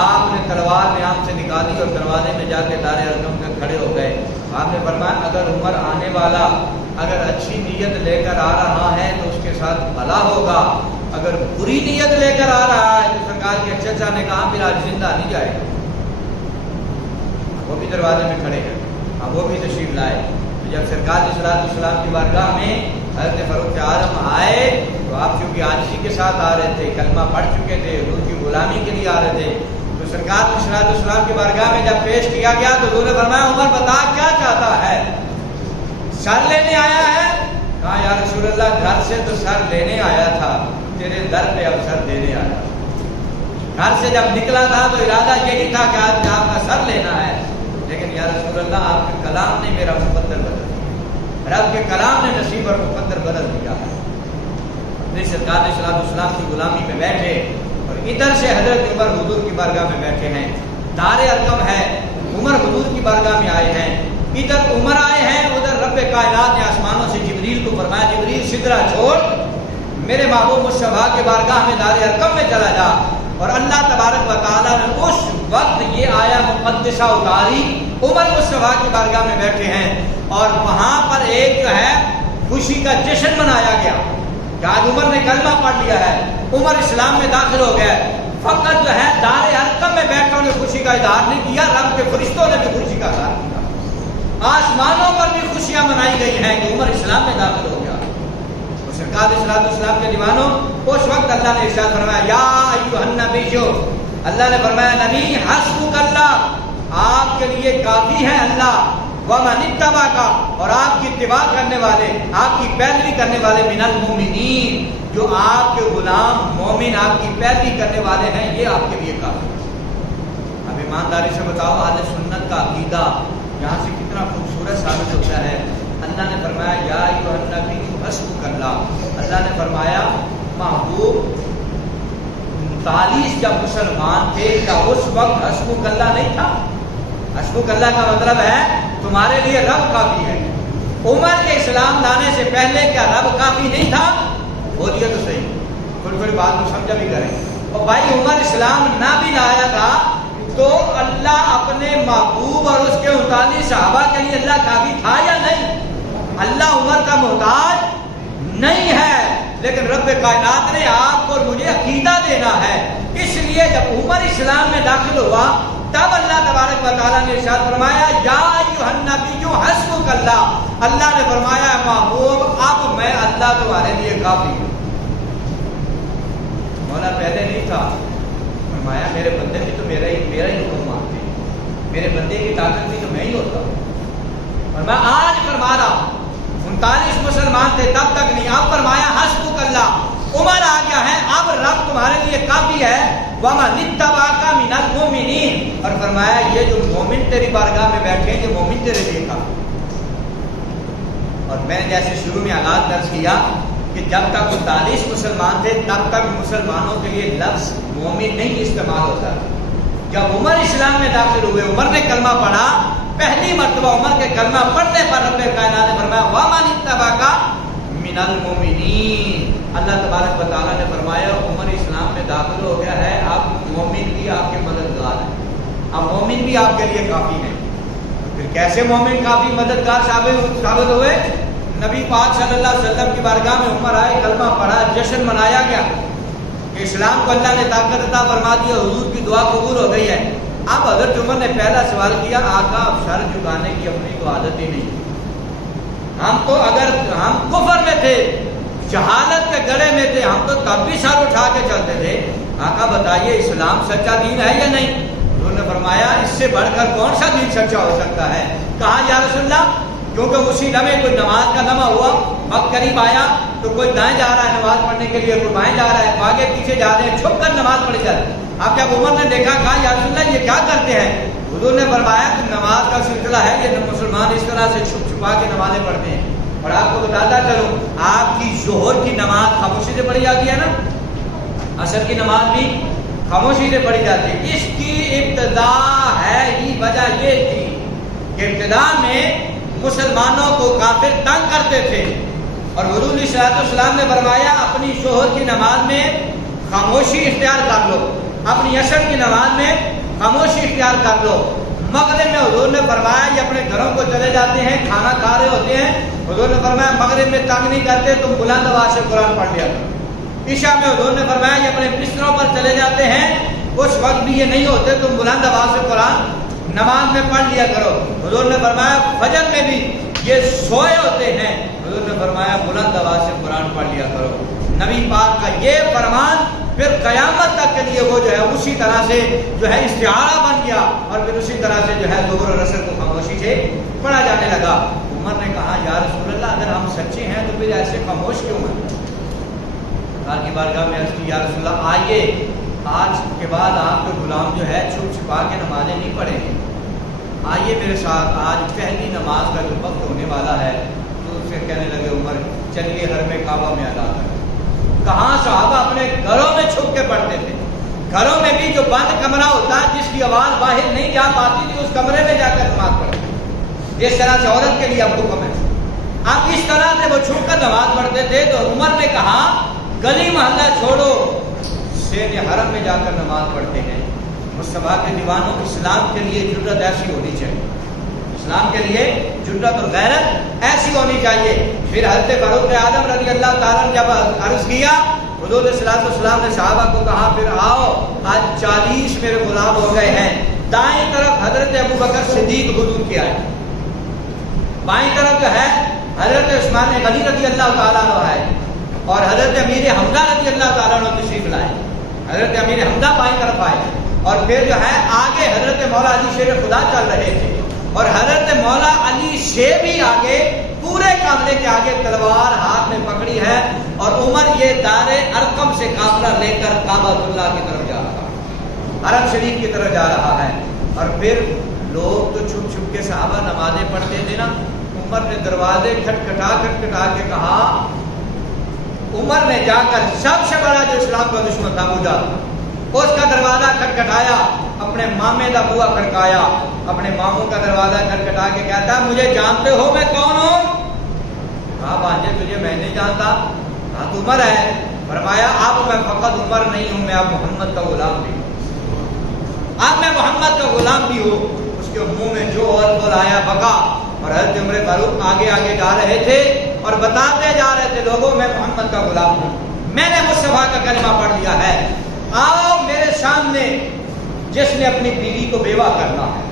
آپ نے تلوار میں آپ سے نکالی اور دروازے میں جا کے دار ارقم میں کھڑے ہو گئے۔ آپ نے فرمایا اگر عمر آنے والا اگر اچھی نیت لے کر آ رہا ہے تو اس کے ساتھ بھلا ہوگا، اگر بری نیت لے کر آ رہا ہے تو سرکار کے چچا نے کہا پھر آج زندہ نہیں جائے گا۔ وہ بھی دروازے میں کھڑے ہیں، اب وہ بھی تشریف لائے۔ تو جب سرکار صلی اللہ علیہ وسلم کی بارگاہ میں حضرت فاروق اعظم آئے تو آپ چونکہ عاجزی کے ساتھ آ رہے تھے، کلمہ پڑھ چکے تھے، حضور کی غلامی کے لیے آ رہے تھے، تو سرکار صلی اللہ علیہ وسلم کی بارگاہ میں جب پیش کیا گیا تو حضور نے فرمایا عمر بتا کیا چاہتا ہے؟ سر لینے آیا ہے؟ کہا یا رسول اللہ گھر سے تو سر لینے آیا تھا، تیرے در پہ اب سر دینے آیا۔ گھر سے جب نکلا تھا تو ارادہ یہی تھا کہ آج آپ کا سر لینا ہے، لیکن یا رسول اللہ آپ کے کلام نے میرا مقدر بدل دیا، رب کے کلام نے نصیب اور مقدر بدل دیا ہے۔ اپنی سرکار صلی اللہ علیہ وسلم کی غلامی میں بیٹھے اور ادھر سے حضرت عمر حضور کی بارگاہ میں بیٹھے ہیں، دار ارقم ہے، عمر حضور کی بارگاہ میں آئے ہیں، ادھر عمر آئے ہیں، ادھر رب کائنات نے آسمانوں سے جبریل کو فرمایا جبریل سدرہ چھوڑ میرے محبوب مصطفیٰ کے بارگاہ میں دار ارقم میں چلا جا، اور اللہ تبارک و تعالیٰ نے اس وقت یہ آیا مقدسہ اتاری، عمر مصطفیٰ کی بارگاہ میں بیٹھے ہیں اور وہاں پر ایک جو ہے خوشی کا جشن منایا گیا کہ آج عمر نے کلمہ پڑھ لیا ہے، عمر اسلام میں داخل ہو گیا۔ فقط جو ہے دار ارقم میں بیٹھ کر خوشی کا اظہار نہیں کیا، رب کے فرشتوں نے بھی خوشی کا اظہار کیا، آسمانوں پر بھی خوشیاں منائی گئی ہیں کہ عمر اسلام میں داخل ہو گیا۔ اور سرکار صلی اللہ علیہ وسلم کے دیوانوں اس وقت اللہ نے ارشاد فرمایا یا ایھا النبی، اللہ نے فرمایا نبی حسبک اللہ، آپ کے لیے کافی ہے اللہ، ومن اتبعک اور آپ کی اتباع کرنے والے, آپ کی پیروی کرنے والے, من المؤمنین جو آپ کے غلام مومن آپ کی پیروی کرنے والے ہیں, یہ آپ کے لیے کافی. اب ایمانداری سے بتاؤ اہل سنت کا عقیدہ یہاں سے کتنا خوبصورت ثابت ہوتا ہے. اللہ نے فرمایا یا ایھا النبی حسبک اللہ, اللہ نے فرمایا محبوب 39 جب مسلمان تھے کیا اس وقت حسبک اللہ نہیں تھا؟ حسبک اللہ کا مطلب ہے تمہارے لیے رب کافی ہے. عمر کے اسلام لانے سے پہلے کیا رب کافی نہیں تھا؟ بولیے تو صحیح, تھوڑی تھوڑی بات کو سمجھا بھی کریں. اور بھائی عمر اسلام نہ بھی لایا تھا تو اللہ اپنے محبوب اور اس کے 39 صحابہ کے لیے اللہ کافی تھا یا نہیں؟ اللہ عمر کا محتاج نہیں ہے, لیکن رب کائنات نے آپ کو اور مجھے عقیدہ دینا ہے. اس لیے جب عمر اسلام میں داخل ہوا تب اللہ تبارک و تعالیٰ نے ارشاد فرمایا یا ایھا النبی حسبک اللہ, اللہ نے فرمایا محبوب اب میں اللہ تمہارے لیے کافی ہوں. مولا پہلے نہیں تھا, فرمایا میرے بندے بھی تو میرا ہی حکم مانتے ہیں, میرے بندے کی طاقت بھی تو میں ہی ہوتا ہوں. اور میں آج فرما رہا ہوں 39 مسلمان تھے تب تک نہیں, اب فرمایا حسبک اللہ, عمر آ گیا ہے اب رب تمہارے لیے کافی ہے. ومن اتبعک من المؤمنین, اور فرمایا یہ جو مومن تیری بارگاہ میں بیٹھے ہیں یہ مومن تیرے لیے کافی. اور میں نے جیسے شروع میں حالات درج کیا کہ جب تک 39 مسلمان تھے تب تک مسلمانوں کے لیے لفظ مومن نہیں استعمال ہوتا. جب عمر اسلام میں داخل ہوئے, عمر نے کلمہ پڑھا, پہلی مرتبہ عمر کے کلمہ پڑھنے پر رب کائنات نے فرمایا ومن اتبعک من المؤمنین. اللہ تبارک و تعالیٰ نے فرمایا عمر اسلام میں داخل ہو گیا ہے, اب مومن بھی آپ کے مددگار ہیں, اب مومن بھی آپ کے لیے کافی ہیں. پھر کیسے مومن کافی مددگار ثابت ہوئے؟ نبی پاک صلی اللہ علیہ وسلم کی بارگاہ میں عمر آئے, کلمہ پڑھا, جشن منایا گیا کہ اسلام کو اللہ نے طاقت عطا فرما دی, حضور کی دعا قبول ہو گئی ہے. اب حضرت عمر نے پہلا سوال کیا آقا اب سر جھکانے کی اپنی تو عادت ہی نہیں, ہم تو اگر ہم کفر میں تھے, جہالت کے گڑھے میں تھے, ہم تو تب بھی سر اٹھا کے چلتے تھے. آقا بتائیے اسلام سچا دین ہے یا نہیں؟ انہوں نے فرمایا اس سے بڑھ کر کون سا دین سچا ہو سکتا ہے؟ کہا یا رسول اللہ کیونکہ اسی لمحے کوئی نماز کا لمحہ ہوا, وقت قریب آیا تو کوئی دائیں جا رہا ہے نماز پڑھنے کے لیے, کوئی بائیں جا رہا ہے, آگے پیچھے جا رہے ہیں, چھپ کر نماز پڑھی جاتی ہے. اب جب عمر نے دیکھا کہا یا رسول اللہ یہ کیا کرتے ہیں؟ حضور نے فرمایا کہ نماز کا سلسلہ ہے, یہ مسلمان اس طرح سے چھپ چھپا کے نمازیں پڑھتے ہیں. اور آپ کو بتاتا چلوں آپ کی ظہر کی نماز خاموشی سے پڑھی جاتی ہے نا, عصر کی نماز بھی خاموشی سے پڑھی جاتی ہے. اس کی ابتدا ہے ہی وجہ یہ تھی کہ ابتدا میں مسلمانوں کو کافر تنگ کرتے تھے, اور حضور صلی اللہ علیہ وسلم نے فرمایا اپنی ظہر کی نماز میں خاموشی اختیار کر لو, اپنی عصر کی نماز میں خاموشی اختیار کر لو. مغرب میں حضور نے فرمایا یہ اپنے گھروں کو چلے جاتے ہیں, کھانا کھا رہے ہوتے ہیں, حضور نے فرمایا مغرب میں تنگ نہیں کرتے, تم بلند آواز سے قرآن پڑھ لیا کرو. عشاء میں حضور نے فرمایا یہ اپنے بستروں پر چلے جاتے ہیں, اس وقت بھی یہ نہیں ہوتے, تم بلند آواز سے قرآن نماز میں پڑھ لیا کرو. حضور نے فرمایا فجر میں بھی یہ سوئے ہوتے ہیں, حضور نے فرمایا بلند آواز سے قرآن پڑھ لیا کرو. نبی پاک کا یہ فرمان پھر قیامت تک کے لیے وہ جو ہے اسی طرح سے جو ہے استعارہ بن گیا, اور پھر اسی طرح سے جو ہے ظہر اور عصر کو خاموشی سے پڑھا جانے لگا. عمر نے کہا یا رسول اللہ اگر ہم سچے ہیں تو پھر ایسے خاموش کیوں ہیں؟ اللہ کی بارگاہ میں عرض کی یا رسول اللہ آئیے آج کے بعد آپ کے غلام جو ہے چھپ چھپا کے نمازیں نہیں پڑھیں گے, آئیے میرے ساتھ, آج پہلی نماز کا جو وقت ہونے والا ہے. تو اسے کہنے لگے عمر چلیے حرم کعبہ میں ادا کریں. کہاں صحابہ اپنے گھروں میں چھپ کے پڑھتے تھے, گھروں میں بھی جو بند کمرہ ہوتا ہے جس کی آواز باہر نہیں جا پاتی تھی اس کمرے میں جا کر نماز پڑھتے. جس طرح سے عورت کے لیے اب حکم ہے, اب اس طرح سے وہ چھپ کر نماز پڑھتے تھے. تو عمر نے کہا گلی محلہ چھوڑو, شیر حرم میں جا کر نماز پڑھتے ہیں. مصطفیٰ کے دیوانوں, اسلام کے لیے جرأت ایسی ہونی چاہیے, اسلام کے لیے جرأت اور غیرت ایسی ہونی چاہیے. پھر حضرت فاروق اعظم رضی اللہ تعالیٰ نے جب عرض کیا, حضور صلی اللہ علیہ وسلم نے صحابہ کو کہا پھر آؤ آج 40 میرے غلام ہو گئے ہیں. دائیں طرف حضرت ابوبکر صدیق حضور کے آئے, بائیں طرف جو ہے حضرت عثمان غنی رضی اللہ تعالیٰ عنہ آئے, اور حضرت امیر حمزہ رضی اللہ تعالیٰ عنہ تشریف لائے. حضرت امیر حمزہ بائیں طرف آئے, اور پھر جو ہے آگے حضرت مولا علی شیر خدا چل رہے تھے. اور حضرت مولا علی سے بھی آگے پورے قافلے کے آگے تلوار ہاتھ میں پکڑی ہے، اور عمر یہ دار ارقم سے قافلہ لے کر کعبۃ اللہ کی طرف جا رہا ہے، حرم شریف کی طرف جا رہا ہے۔ اور پھر لوگ تو چھپ چھپ کے صحابہ نمازیں پڑھتے تھے نا، عمر نے دروازے کھٹکھٹا کے کہا، عمر نے جا کر سب سے بڑا جو اسلام کا دشمن تھا ابو جہل، اس کا دروازہ کھٹکھٹایا، اپنے مامے کا بوا کھڑکایا، اپنے ماموں کا دروازہ کھٹکھٹا کے کہتا ہے مجھے جانتے ہو میں کون ہوں؟ کہا بھانجے تجھے میں نہیں جانتا۔ کہا تو عمر ہے؟ فرمایا اب میں فقط عمر نہیں ہوں، میں اب محمد کا غلام بھی ہوں، اب میں محمد کا غلام بھی ہوں۔ اس کے منہ میں جو اور بول آیا بکا، اور حضرت عمر فاروق آگے آگے جا رہے تھے اور بتاتے جا رہے تھے لوگوں میں محمد کا غلام ہوں، میں نے مصطفیٰ کا کلمہ پڑھ لیا ہے، آؤ میرے سامنے جس نے اپنی بیوی کو بیوہ کرنا ہے،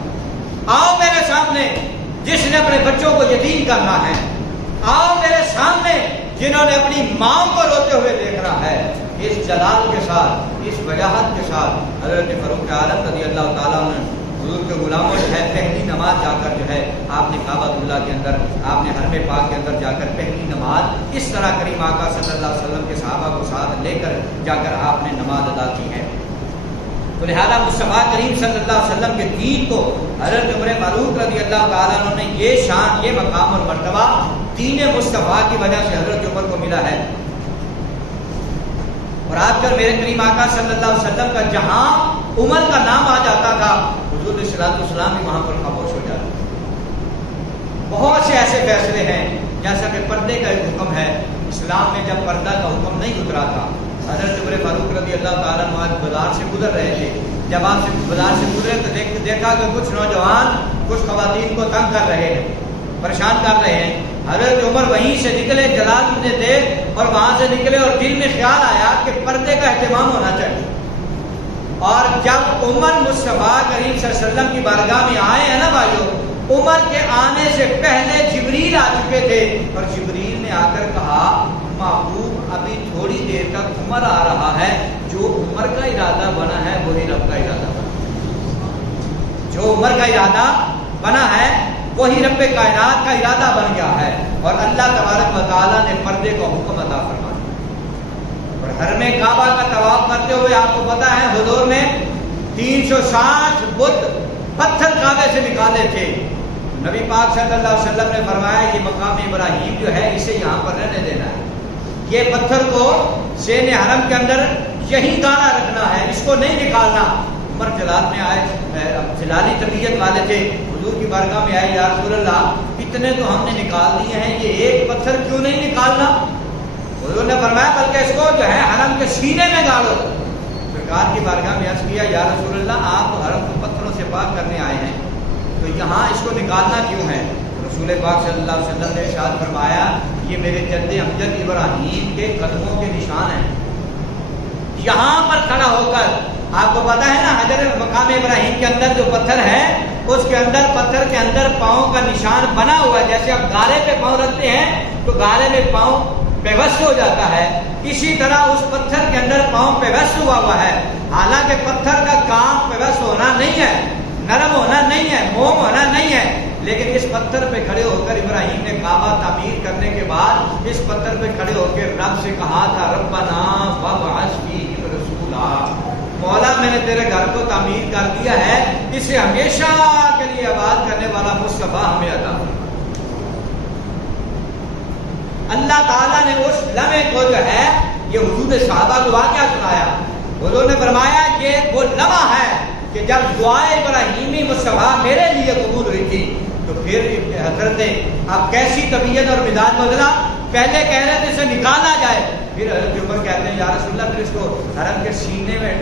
آؤ میرے سامنے جس نے اپنے بچوں کو یتیم کرنا ہے، آؤ میرے سامنے جنہوں نے اپنی ماں کو روتے ہوئے دیکھنا ہے۔ اس جلال کے ساتھ، اس وجاہت کے ساتھ حضرت فاروق عالم رضی اللہ تعالیٰ عنہ حضور کے غلاموں جو ہے پہلی نماز جا کر جو ہے آپ نے کعبۃ اللہ کے اندر، آپ نے حرم پاک کے اندر جا کر پہلی نماز اس طرح کریم آقا صلی اللہ علیہ وسلم کے صحابہ کو ساتھ لے کر جا کر آپ نے نماز ادا کی ہے۔ تو لہذا مصطفیٰ کریم صلی اللہ علیہ وسلم کے دین کو حضرت عمر فاروق رضی اللہ تعالیٰ عنہ نے یہ شان، یہ مقام اور مرتبہ دین مصطفیٰ کی وجہ سے حضرت عمر کو ملا ہے۔ اور آج کل میرے کریم آقا صلی اللہ علیہ وسلم کا جہاں عمر کا نام آ جاتا تھا، حضور صلی اللہ علیہ وسلم بھی وہاں پر خاموش ہو جاتے۔ بہت سے ایسے فیصلے ہیں، جیسا کہ پردے کا ایک حکم ہے، اسلام میں جب پردہ کا حکم نہیں اترا تھا، حضرت عمر فاروق رضی اللہ تعالیٰ عنہ آج بازار سے گزر رہے تھے، جب آپ سے بازار سے گزرے تو دیکھا کہ کچھ نوجوان کچھ خواتین کو تنگ کر رہے ہیں، پریشان کر رہے ہیں۔ حضرت عمر وہیں سے نکلے، جلال میں تھے، اور وہاں سے نکلے اور دل میں خیال آیا کہ پردے کا اہتمام ہونا چاہیے۔ اور جب عمر مصطفیٰ کریم صلی اللہ علیہ وسلم کی بارگاہ میں آئے ہیں نا بھائیو، عمر کے آنے سے پہلے جبریل آ چکے تھے، اور جبریل نے آ کر کہا محبوب ابھی تھوڑی دیر تک عمر آ رہا ہے، جو عمر کا ارادہ بنا ہے وہی رب کا ارادہ بنا، جو عمر کا ارادہ بنا ہے وہی رب کائنات کا ارادہ بن گیا ہے۔ اور اللہ تبارک و تعالیٰ نے پردے کو حکم عطا فرمایا۔ اور حرم کعبہ کا طواف کرتے ہوئے آپ کو پتا ہے حضور نے 360 بت پتھر کعبے سے نکالے تھے۔ نبی پاک صلی اللہ علیہ وسلم نے فرمایا یہ مقام ابراہیم جو ہے اسے یہاں پر رہنے دینا ہے، یہ پتھر کو سین حرم کے اندر یہی دانا رکھنا ہے، اس کو نہیں نکالنا۔ عمر جلال میں آئے، جلالی طبیعت والے تھے، حضور کی بارگاہ میں آئے، یا رسول اللہ اتنے تو ہم نے نکال دیے ہیں، یہ ایک پتھر کیوں نہیں نکالنا؟ حضور نے فرمایا بلکہ اس کو جو ہے حرم کے سینے میں گاڑو۔ سرکار کی بارگاہ میں عرض کیا یا رسول اللہ آپ تو حرم کو پتھروں سے پاک کرنے آئے ہیں، تو یہاں اس کو نکالنا کیوں ہے؟ رسول پاک صلی اللہ علیہ وسلم نے ارشاد فرمایا یہ میرے جد امجد ابراہیم کے قدموں کے نشان ہیں۔ یہاں پر کھڑا ہو کر آپ کو پتا ہے نا حجر مقام ابراہیم کے اندر جو پتھر ہے اس کے اندر پتھر کے اندر پاؤں کا نشان بنا ہوا ہے، جیسے آپ گارے پہ پاؤں رکھتے ہیں تو گارے میں پاؤں پیوست ہو جاتا ہے، اسی طرح اس پتھر کے اندر پاؤں پیوست ہوا ہے۔ حالانکہ پتھر کا کام پیوست ہونا نہیں ہے، نرم ہونا نہیں ہے، موم ہونا نہیں ہے، لیکن اس پتھر پہ کھڑے ہو کر ابراہیم نے کعبہ تعمیر کرنے کے بعد اس پتھر پہ کھڑے ہو کے رب سے کہا تھا ربنا وابعث فیہم رسولا، مولا میں نے تیرے گھر کو تعمیر کر دیا ہے، اسے ہمیشہ کے لیے آباد کرنے والا مصطفیٰ ہمیں عطا فرما۔ اللہ تعالیٰ نے اس لمحے کو جو ہے یہ حضور صحابہ کو واقعہ سنایا، حضور نے فرمایا یہ وہ لمحہ ہے کہ جب دعائے ابراہیمی مصطفیٰ میرے لیے قبول ہوئی تھی، تو پھر حضرت اب کیسی طبیعت اور مزاج بدلا، پہلے کہہ رہے تھے اسے نکالا جائے، پھر حضرت عمر کہتے ہیں یا رسول اللہ پھر اس کو حرم کے سینے میں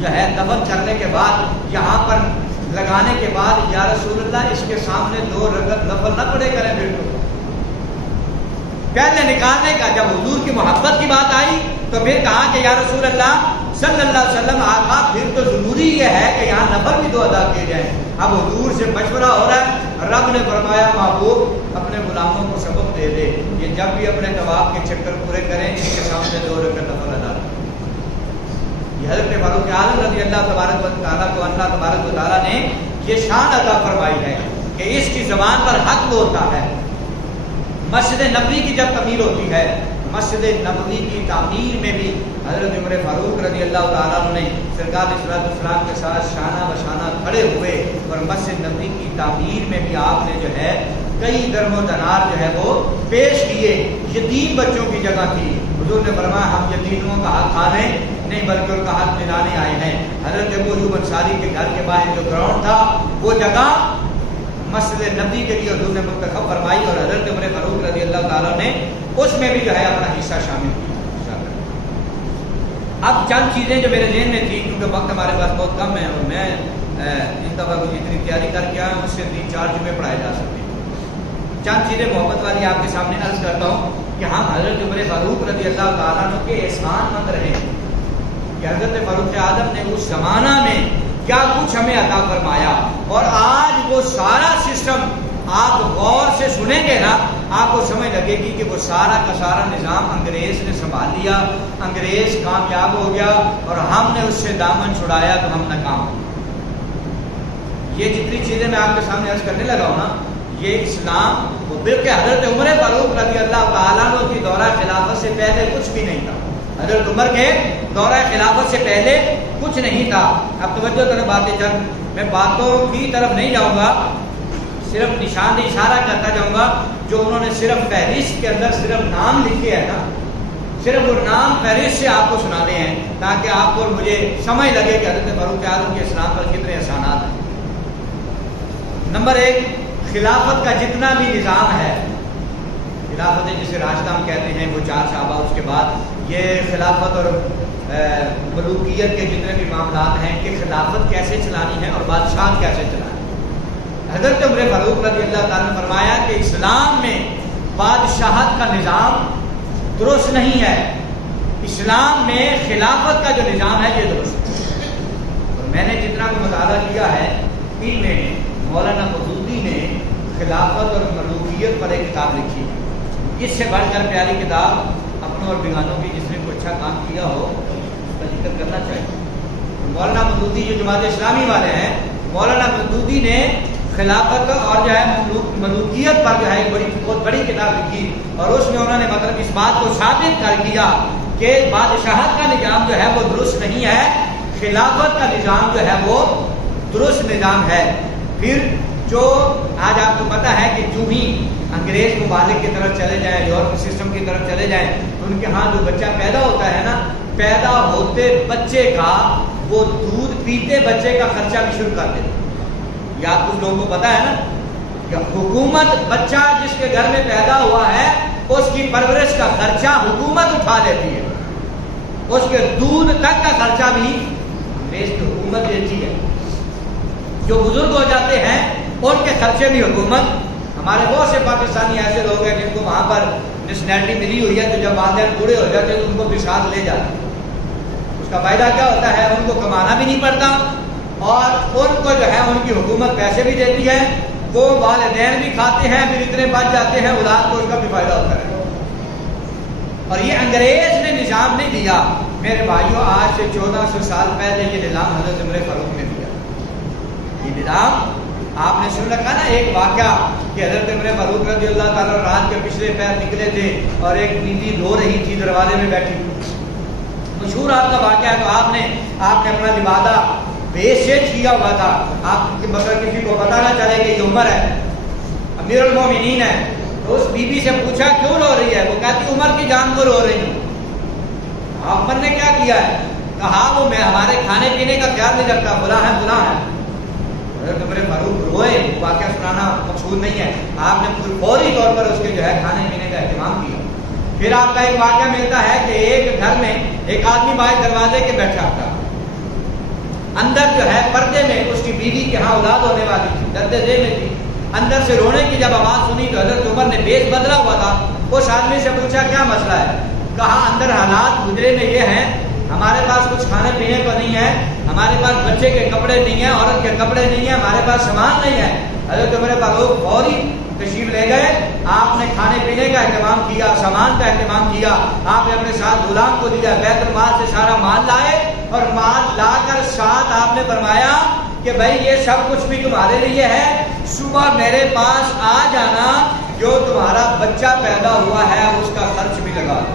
جو ہے دفن کرنے کے بعد یہاں پر لگانے کے بعد یا رسول اللہ اس کے سامنے 2 رکعت نفل نہ پڑے کریں، پھر تو پہلے نکالنے کا جب حضور کی محبت کی بات آئی تو پھر کہا کہ یا رسول اللہ صلی اللہ علیہ وسلم آقا پھر تو ضروری یہ ہے کہ یہاں نفل بھی 2 ادا کیے جائیں۔ اب حضور سے مشورہ ہو رہا ہے، رب نے فرمایا محبوب اپنے غلاموں کو سبق دے دے، یہ جب بھی اپنے طواف کے چکر پورے کریں اس کے سامنے 2 رکعت نفل ادا کریں۔ یہ حضرت فاروق عالم رضی اللہ تبارک و تعالیٰ کو اللہ تبارک و تعالیٰ نے یہ شان عطا فرمائی ہے۔ کہ اس کی زبان پر حق بولتا ہے۔ مسجد نبوی کی جب تعمیر ہوتی ہے، مسجد نبوی کی تعمیر میں بھی حضرت عمر فاروق رضی اللہ تعالیٰ عنہ نے سرکار صلی اللہ علیہ وسلم کے ساتھ شانہ بشانہ کھڑے ہوئے، اور مسجد نبوی کی تعمیر میں بھی آپ نے جو ہے کئی درم و دینار جو ہے وہ پیش کیے۔ یتیم بچوں کی جگہ تھی، حضور نے فرمایا ہم یتیموں کا حق کھانے نہیں بلکہ ان کا حق دلانے آئے ہیں۔ حضرت ابو ایوب انصاری کے گھر کے باہر جو گراؤنڈ تھا وہ جگہ مسجد نبوی کے لیے حضور نے منتخب فرمائی، اور حضرت عمر فاروق رضی اللہ تعالیٰ نے اس میں بھی جو ہے اپنا حصہ شامل کیا۔ اب چند چیزیں جو میرے ذہن میں تھی، کیونکہ وقت ہمارے پاس بہت کم ہے اور میں اس دفعہ اتنی تیاری کر کے آیا ہوں، اس سے 3-4 جمعے پڑھائے جا سکتے ہیں۔ چند چیزیں محبت والی آپ کے سامنے عرض کرتا ہوں کہ ہم حضرت عمر فاروق رضی اللہ تعالیٰ عنہ کے احسان مند رہے کہ حضرت فاروق اعظم نے اس زمانہ میں کیا کچھ ہمیں عطا فرمایا، اور آج وہ سارا سسٹم آپ غور سے سنیں گے نا، آپ کو سمجھ لگے گی کہ وہ سارا کا سارا نظام انگریز نے سنبھال لیا، انگریز کامیاب ہو گیا اور ہم نے اس سے دامن چھڑایا تو ہم ناکام ہو۔ یہ جتنی چیزیں میں آپ کے سامنے عرض کرنے لگا ہوں نا، یہ اسلام بلکہ حضرت عمر فاروق رضی اللہ تعالیٰ عنہ کی دورہ خلافت سے پہلے کچھ بھی نہیں تھا۔ حضرت عمر کے دورہ خلافت سے پہلے کچھ نہیں تھا۔ اب توجہ طرف باتیں چند، میں باتوں کی طرف نہیں جاؤں گا، صرف نشان اشارہ کرتا جاؤں گا جو انہوں نے صرف فہرست کے اندر صرف نام لکھے ہیں نا، صرف وہ نام فہرست سے آپ کو سنانے ہیں تاکہ آپ کو مجھے سمجھ لگے کہ حضرت فاروق اعظم کے اسلام پر کتنے احسانات ہیں۔ نمبر 1، خلافت کا جتنا بھی نظام ہے، خلافت جسے راشدہ ہم کہتے ہیں، وہ 4 صحابہ، اس کے بعد یہ خلافت اور ملوکیت کے جتنے بھی معاملات ہیں کہ خلافت کیسے چلانی ہے اور بادشاہ کیسے چلانی ہے۔ حضرت عمر فاروق رضی اللہ تعالیٰ نے فرمایا کہ اسلام میں بادشاہت کا نظام درست نہیں ہے، اسلام میں خلافت کا جو نظام ہے یہ درست ہے۔ اور میں نے جتنا بھی مطالعہ کیا ہے، ان میں مولانا مودودی نے خلافت اور ملوکیت پر ایک کتاب لکھی ہے، اس سے بڑھ کر پیاری کتاب اپنوں اور بیگانوں کی جس نے کوئی اچھا کام کیا ہو اس کا ذکر کرنا چاہیے۔ مولانا مودودی جو جماعت اسلامی والے ہیں، مولانا مودودی نے خلافت اور جو ہے ملوکیت پر جو ہے ایک بہت بڑی کتاب لکھی، اور اس میں انہوں نے مطلب اس بات کو ثابت کر دیا کہ بادشاہت کا نظام جو ہے وہ درست نہیں ہے، خلافت کا نظام جو ہے وہ درست نظام ہے۔ پھر جو آج آپ کو پتہ ہے کہ جو ہی انگریز ممالک کی طرف چلے جائیں، یورپ سسٹم کی طرف چلے جائیں، تو ان کے ہاں جو بچہ پیدا ہوتا ہے نا، پیدا ہوتے بچے کا وہ دودھ پیتے بچے کا خرچہ بھی شروع کر دیتے ہیں۔ یا کچھ لوگوں کو پتا ہے نا کہ حکومت بچہ جس کے گھر میں پیدا ہوا ہے اس کی پرورش کا خرچہ حکومت اٹھا لیتی ہے، اس کے دودھ تک کا خرچہ بھی انگریز کی حکومت دیتی ہے۔ جو بزرگ ہو جاتے ہیں ان کے خرچے بھی حکومت۔ ہمارے بہت سے پاکستانی ایسے لوگ ہیں جن کو وہاں پر نیشنلٹی ملی ہوئی ہے، تو جب والدین بوڑھے ہو جاتے ہیں تو ان کو بھی ساتھ لے جاتے ہیں۔ اس کا فائدہ کیا ہوتا ہے؟ ان کو کمانا بھی نہیں پڑتا، اور ان کو جو ہے ان کی حکومت پیسے بھی دیتی ہے، وہ والدین بھی کھاتے ہیں، پھر اتنے بچ جاتے ہیں اولاد کو، اس کا بھی فائدہ ہوتا ہے۔ اور یہ انگریز نے نظام نہیں دیا میرے بھائیوں، آج سے 1400 سال پہلے یہ نظام حضرت عمر فاروق نے دیا۔ یہ نظام آپ نے سن رکھا نا ایک واقعہ کہ حضرت عمر فاروق رضی اللہ تعالیٰ رات کے پچھلے پیر نکلے تھے اور ایک بیوی رو رہی تھی دروازے میں بیٹھی، مشہور آپ کا واقعہ ہے۔ تو آپ نے اپنا لبادہ بیشیج کیا ہوا تھا، آپ مگر کسی کو پتا نہ چلے کہ یہ عمر ہے، امیر المومنین ہے۔ تو اس بی بی سے پوچھا کیوں رو رہی ہے؟ وہ کہتی عمر کی جان کو رو رہی ہوں۔ عمر نے کیا کیا ہے؟ کہا وہ میں ہمارے کھانے پینے کا خیال نہیں رکھتا، فلاں ہے فلاں ہے۔ حضرت عمر فاروق روئے، واقعہ سنانا مقصود نہیں ہے، آپ نے فوری طور پر اس کے جو ہے کھانے پینے کا اہتمام کیا۔ پھر آپ کا ایک واقعہ ملتا ہے کہ ایک گھر میں ایک آدمی باہر دروازے کے بیٹھا تھا، اندر جو ہے پردے میں اس کی بیوی کے ہاں اولاد ہونے والی تھی، درد ذیل میں تھی، اندر سے رونے کی جب آواز سنی تو حضرت عمر نے بیس بدلا ہوا تھا، اس آدمی سے پوچھا کیا مسئلہ ہے؟ کہا اندر حالات گزرے میں یہ ہیں، ہمارے پاس کچھ کھانے پینے کو نہیں ہے، ہمارے پاس بچے کے کپڑے نہیں ہیں، عورت کے کپڑے نہیں ہیں، ہمارے پاس سامان نہیں ہے۔ حضرت عمر فاروق فوری تشریف لے گئے، آپ نے کھانے پینے کا اہتمام کیا، سامان کا اہتمام کیا، آپ نے اپنے ساتھ غلام کو دیا، بیت المال سے سارا مال لائے، اور مال لا کر ساتھ آپ نے فرمایا کہ بھائی یہ سب کچھ بھی تمہارے لیے ہے، صبح میرے پاس آ جانا، جو تمہارا بچہ پیدا ہوا ہے اس کا خرچ بھی لگا دو۔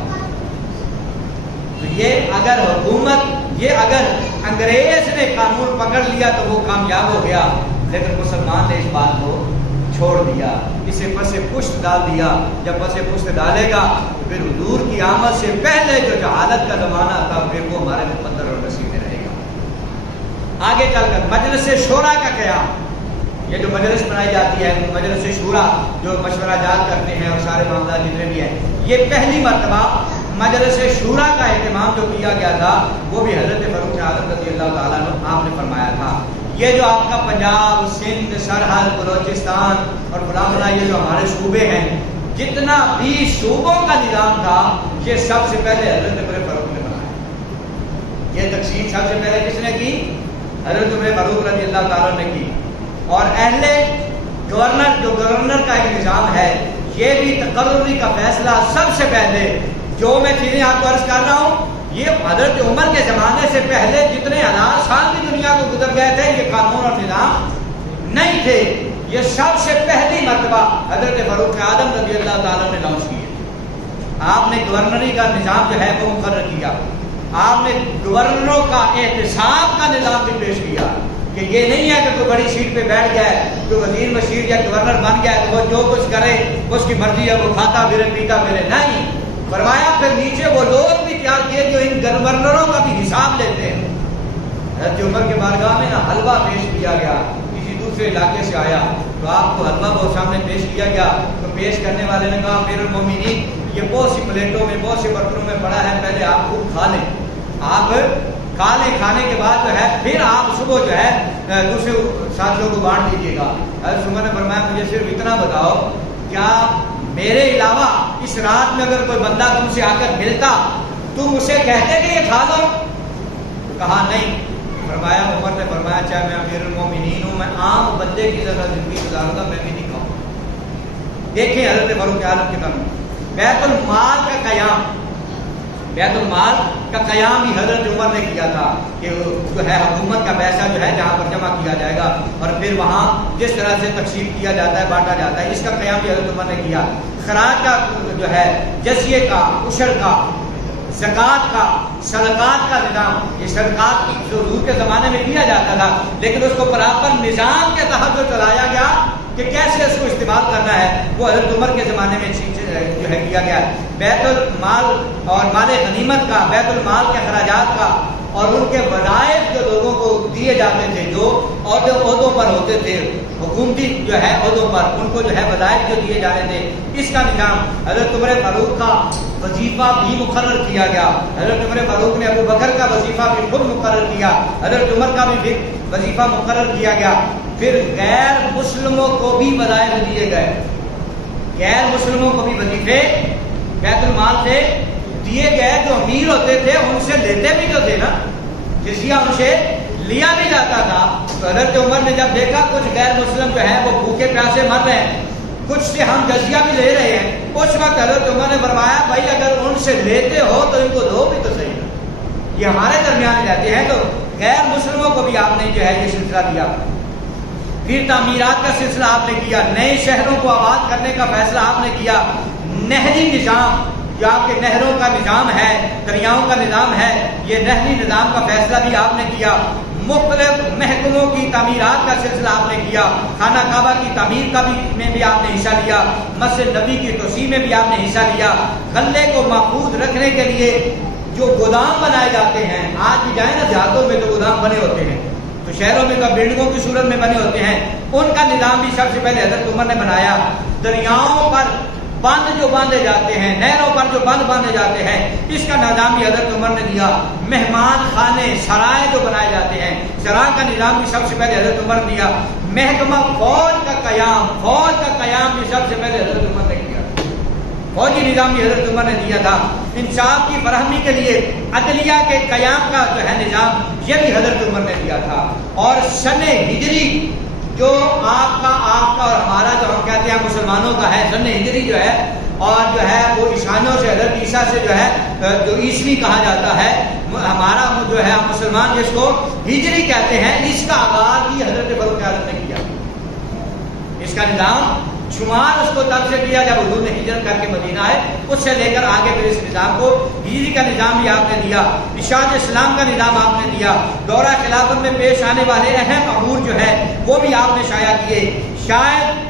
تو یہ اگر حکومت، یہ اگر انگریز نے قانون پکڑ لیا تو وہ کامیاب ہو گیا، لیکن مسلمان نے اس بات کو چھوڑ دیا، اسے پس پشت ڈال دیا۔ جب پس پشت ڈالے گا تو پھر حضور کی آمد سے پہلے جو جہالت کا زمانہ تھا پھر وہ ہمارے مقدر اور نصیب میں رہے گا۔ آگے چل کر مجلس شورا کا قیام، یہ جو مجلس بنائی جاتی ہے، مجلس شورا جو مشورہ جات کرتے ہیں اور سارے معاملات جتنے بھی ہیں، یہ پہلی مرتبہ مجلس شورا کا اہتمام جو کیا گیا تھا وہ بھی حضرت فاروق اعظم رضی اللہ تعالیٰ عنہ آپ نے فرمایا تھا۔ یہ جو آپ کا پنجاب، سندھ، سرحد، بلوچستان اور فلاں یہ جو ہمارے صوبے ہیں، جتنا بھی صوبوں کا نظام تھا یہ سب سے پہلے حضرت عمر فاروق نے بنایا۔ یہ تقسیم سب سے پہلے کس نے کی؟ حضرت عمر فاروق رضی اللہ تعالیٰ نے کی۔ اور اہل گورنر، جو گورنر کا ایک نظام ہے، یہ بھی تقرری کا فیصلہ سب سے پہلے، جو میں چیزیں آپ کو عرض کر رہا ہوں، یہ حضرت عمر کے زمانے سے پہلے جتنے 1000 سال کی دنیا کو گزر گئے تھے یہ قانون اور نظام نہیں تھے، یہ سب سے پہلی مرتبہ حضرت فاروق اعظم رضی اللہ تعالیٰ نے لانچ کیے۔ آپ نے گورنری کا نظام جو ہے وہ مقرر کیا، آپ نے گورنروں کا احتساب کا نظام بھی پیش کیا کہ یہ نہیں ہے کہ کوئی بڑی سیٹ پہ بیٹھ گیا ہے، کوئی وزیر مشیر یا گورنر بن گیا ہے تو وہ جو کچھ کرے اس کی مرضی ہے، وہ کھاتا پھرے پیتا پھرے، نہیں۔ فرمایا پھر نیچے وہ لوگ بھی تیار کیے جو ان گورنروں کا بھی حساب لیتے ہیں۔ حضرت عمر کے بارگاہ میں حلوہ پیش کیا گیا، کسی دوسرے علاقے سے آیا تو آپ کو حلوہ وہ سامنے پیش کیا گیا تو پیش کرنے والے نے کہا امیر المومنین یہ بہت سی پلیٹوں میں بہت سے برتنوں میں پڑا ہے، پہلے آپ خوب کھا لیں، آپ کھا لیں، کھانے کے بعد جو ہے پھر آپ صبح جو ہے دوسرے ساتھیوں کو بانٹ دیجیے گا۔ حضرت عمر نے فرمایا مجھے صرف اتنا بتاؤ، کیا میرے علاوہ اس رات میں اگر کوئی بندہ تم سے آ کر ملتا تم اسے کہتے کہ یہ کھا لو؟ کہا نہیں۔ فرمایا عمر نے فرمایا چاہے میں امیر المومنین ہوں، میں عام بندے کی طرح زندگی گزاروں گا، میں بھی نہیں کھاؤں۔ دیکھیں حضرت فاروق اعظم کے نام بیت المال کا قیام، بیت المال کا قیام بھی حضرت عمر نے کیا تھا کہ جو ہے حکومت کا پیسہ جو ہے جہاں پر جمع کیا جائے گا اور پھر وہاں جس طرح سے تقسیم کیا جاتا ہے، بانٹا جاتا ہے، اس کا قیام بھی حضرت عمر نے کیا۔ خراج کا جو ہے، جزیے کا، عشر کا، زکوٰۃ کا، صدقات کا نظام، یہ صدقات کی جو حضور کے زمانے میں دیا جاتا تھا لیکن اس کو پراپر نظام کے تحت جو چلایا گیا کہ کیسے اس کو استعمال کرنا ہے وہ حضرت عمر کے زمانے میں جو ہے کیا گیا ہے۔ بیت المال اور مال غنیمت کا، بیت المال کے اخراجات کا اور ان کے وظائف جو لوگوں کو دیے جاتے تھے، جو عہدوں پر ہوتے تھے، حکومتی جو ہے عہدوں پر، ان کو جو ہے وظائف جو دیے جاتے تھے، اس کا نظام حضرت عمر فاروق کا وظیفہ بھی مقرر کیا گیا۔ حضرت عمر فاروق نے ابو بکر کا وظیفہ بھی خود مقرر کیا، حضرت عمر کا بھی وظیفہ مقرر کیا گیا۔ پھر غیر مسلموں کو بھی وظائف دیے گئے، غیر مسلموں کو بھی وظیفے بیت المال سے دیے گئے۔ جو امیر ہوتے تھے ان سے لیتے بھی تو تھے نا، جزیہ ان سے لیا بھی جاتا تھا۔ تو حضرت عمر نے جب دیکھا کچھ غیر مسلم جو ہے وہ بھوکے پیاسے مر رہے ہیں، کچھ سے ہم جزیہ بھی لے رہے ہیں، اس وقت حضرت عمر نے فرمایا بھائی اگر ان سے لیتے ہو تو ان کو دو بھی تو صحیح نا، یہ ہمارے درمیان رہتے ہیں۔ تو غیر مسلموں کو بھی آپ نے جو ہے یہ سلسلہ دیا۔ پھر تعمیرات کا سلسلہ آپ نے کیا، نئے شہروں کو آباد کرنے کا فیصلہ آپ نے کیا۔ نہری نظام جو آپ کے نہروں کا نظام ہے، دریاؤں کا نظام ہے، یہ نہری نظام کا فیصلہ بھی آپ نے کیا۔ مختلف محکموں کی تعمیرات کا سلسلہ آپ نے کیا، خانہ کعبہ کی تعمیر کا بھی میں بھی آپ نے حصہ لیا، مسجد نبی کی توسیع میں بھی آپ نے حصہ لیا۔ غلے کو محفوظ رکھنے کے لیے جو گودام بنائے جاتے ہیں، آج بھی جائیں نا دیہاتوں میں تو گودام بنے ہوتے ہیں، تو شہروں میں تو بلڈنگوں کی صورت میں بنے ہوتے ہیں، ان کا نظام بھی سب سے پہلے حضرت عمر نے بنایا۔ دریاؤں پر بند جو باندھے جاتے ہیں، نہروں پر جو بند باندھے جاتے ہیں، اس کا نظام بھی حضرت عمر نے دیا۔ مہمان خانے، سرائے جو بنائے جاتے ہیں، سرائے کا نظام بھی سب سے پہلے حضرت عمر نے دیا۔ محکمہ فوج کا قیام بھی سب سے پہلے حضرت عمر نے کیا۔ فوجی نظام بھی حضرت عمر نے دیا تھا۔ انصاف کی فراہمی کے لیے عدلیہ کے قیام کا جو ہے نظام، یہ بھی حضرت عمر نے دیا تھا۔ اور سن ہجری جو آپ کا اور ہمارا جو ہم کہتے ہیں مسلمانوں کا ہے، سن ہجری جو ہے اور جو ہے وہ عیسائیوں سے، حضرت عیسیٰ سے جو ہے جو عیسوی کہا جاتا ہے، ہمارا جو ہے مسلمان جس کو ہجری کہتے ہیں، اس کا آغاز ہی حضرت فاروق اعظم نے کیا. اس کا نظام شمار اس کو تب سے کیا جب حضور نے ہجرت کر کے مدینہ آئے، اس سے لے کر آگے پھر اس نظام کو ہجری کا نظام بھی آپ نے دیا، اشاعت اسلام کا نظام آپ نے دیا، دورہ خلافت میں پیش آنے والے اہم امور جو ہے وہ بھی آپ نے شائع کیے. شاید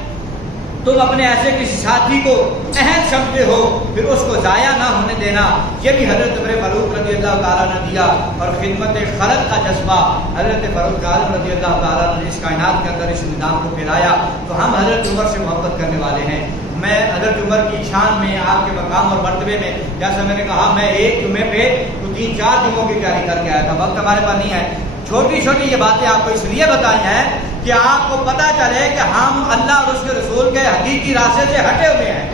تم اپنے ایسے کسی ساتھی کو اہم سمجھتے ہو، پھر اس کو ضائع نہ ہونے دینا، یہ بھی حضرت عمر فاروق رضی اللہ تعالیٰ نے دیا. اور خدمت خلق کا جذبہ حضرت فاروق اعظم رضی اللہ تعالیٰ نے اس کائنات کے اندر اس نظام کو پھیلایا. تو ہم حضرت عمر سے محبت کرنے والے ہیں. میں حضرت عمر کی شان میں، آپ کے مقام اور مرتبے میں، جیسا میں نے کہا، میں ایک جمعے پہ 3-4 جمعوں کی تیاری کر کے آیا تھا. وقت ہمارے پاس نہیں ہے. چھوٹی چھوٹی یہ باتیں آپ کو اس لیے بتائی ہیں کہ آپ کو پتہ چلے کہ ہم اللہ اور اس کے رسول کے حقیقی راستے سے ہٹے ہوئے ہیں.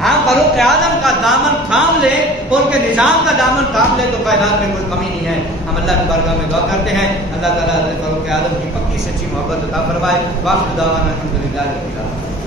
ہم فاروق اعظم کا دامن تھام لیں، ان کے نظام کا دامن تھام لیں تو کائنات میں کوئی کمی نہیں ہے. ہم اللہ کی بارگاہ میں دعا کرتے ہیں اللہ تعالیٰ حضرت فاروق اعظم کی پکی سچی محبت عطا فرمائے. واخر دعوانا الحمدللہ رب العالمین.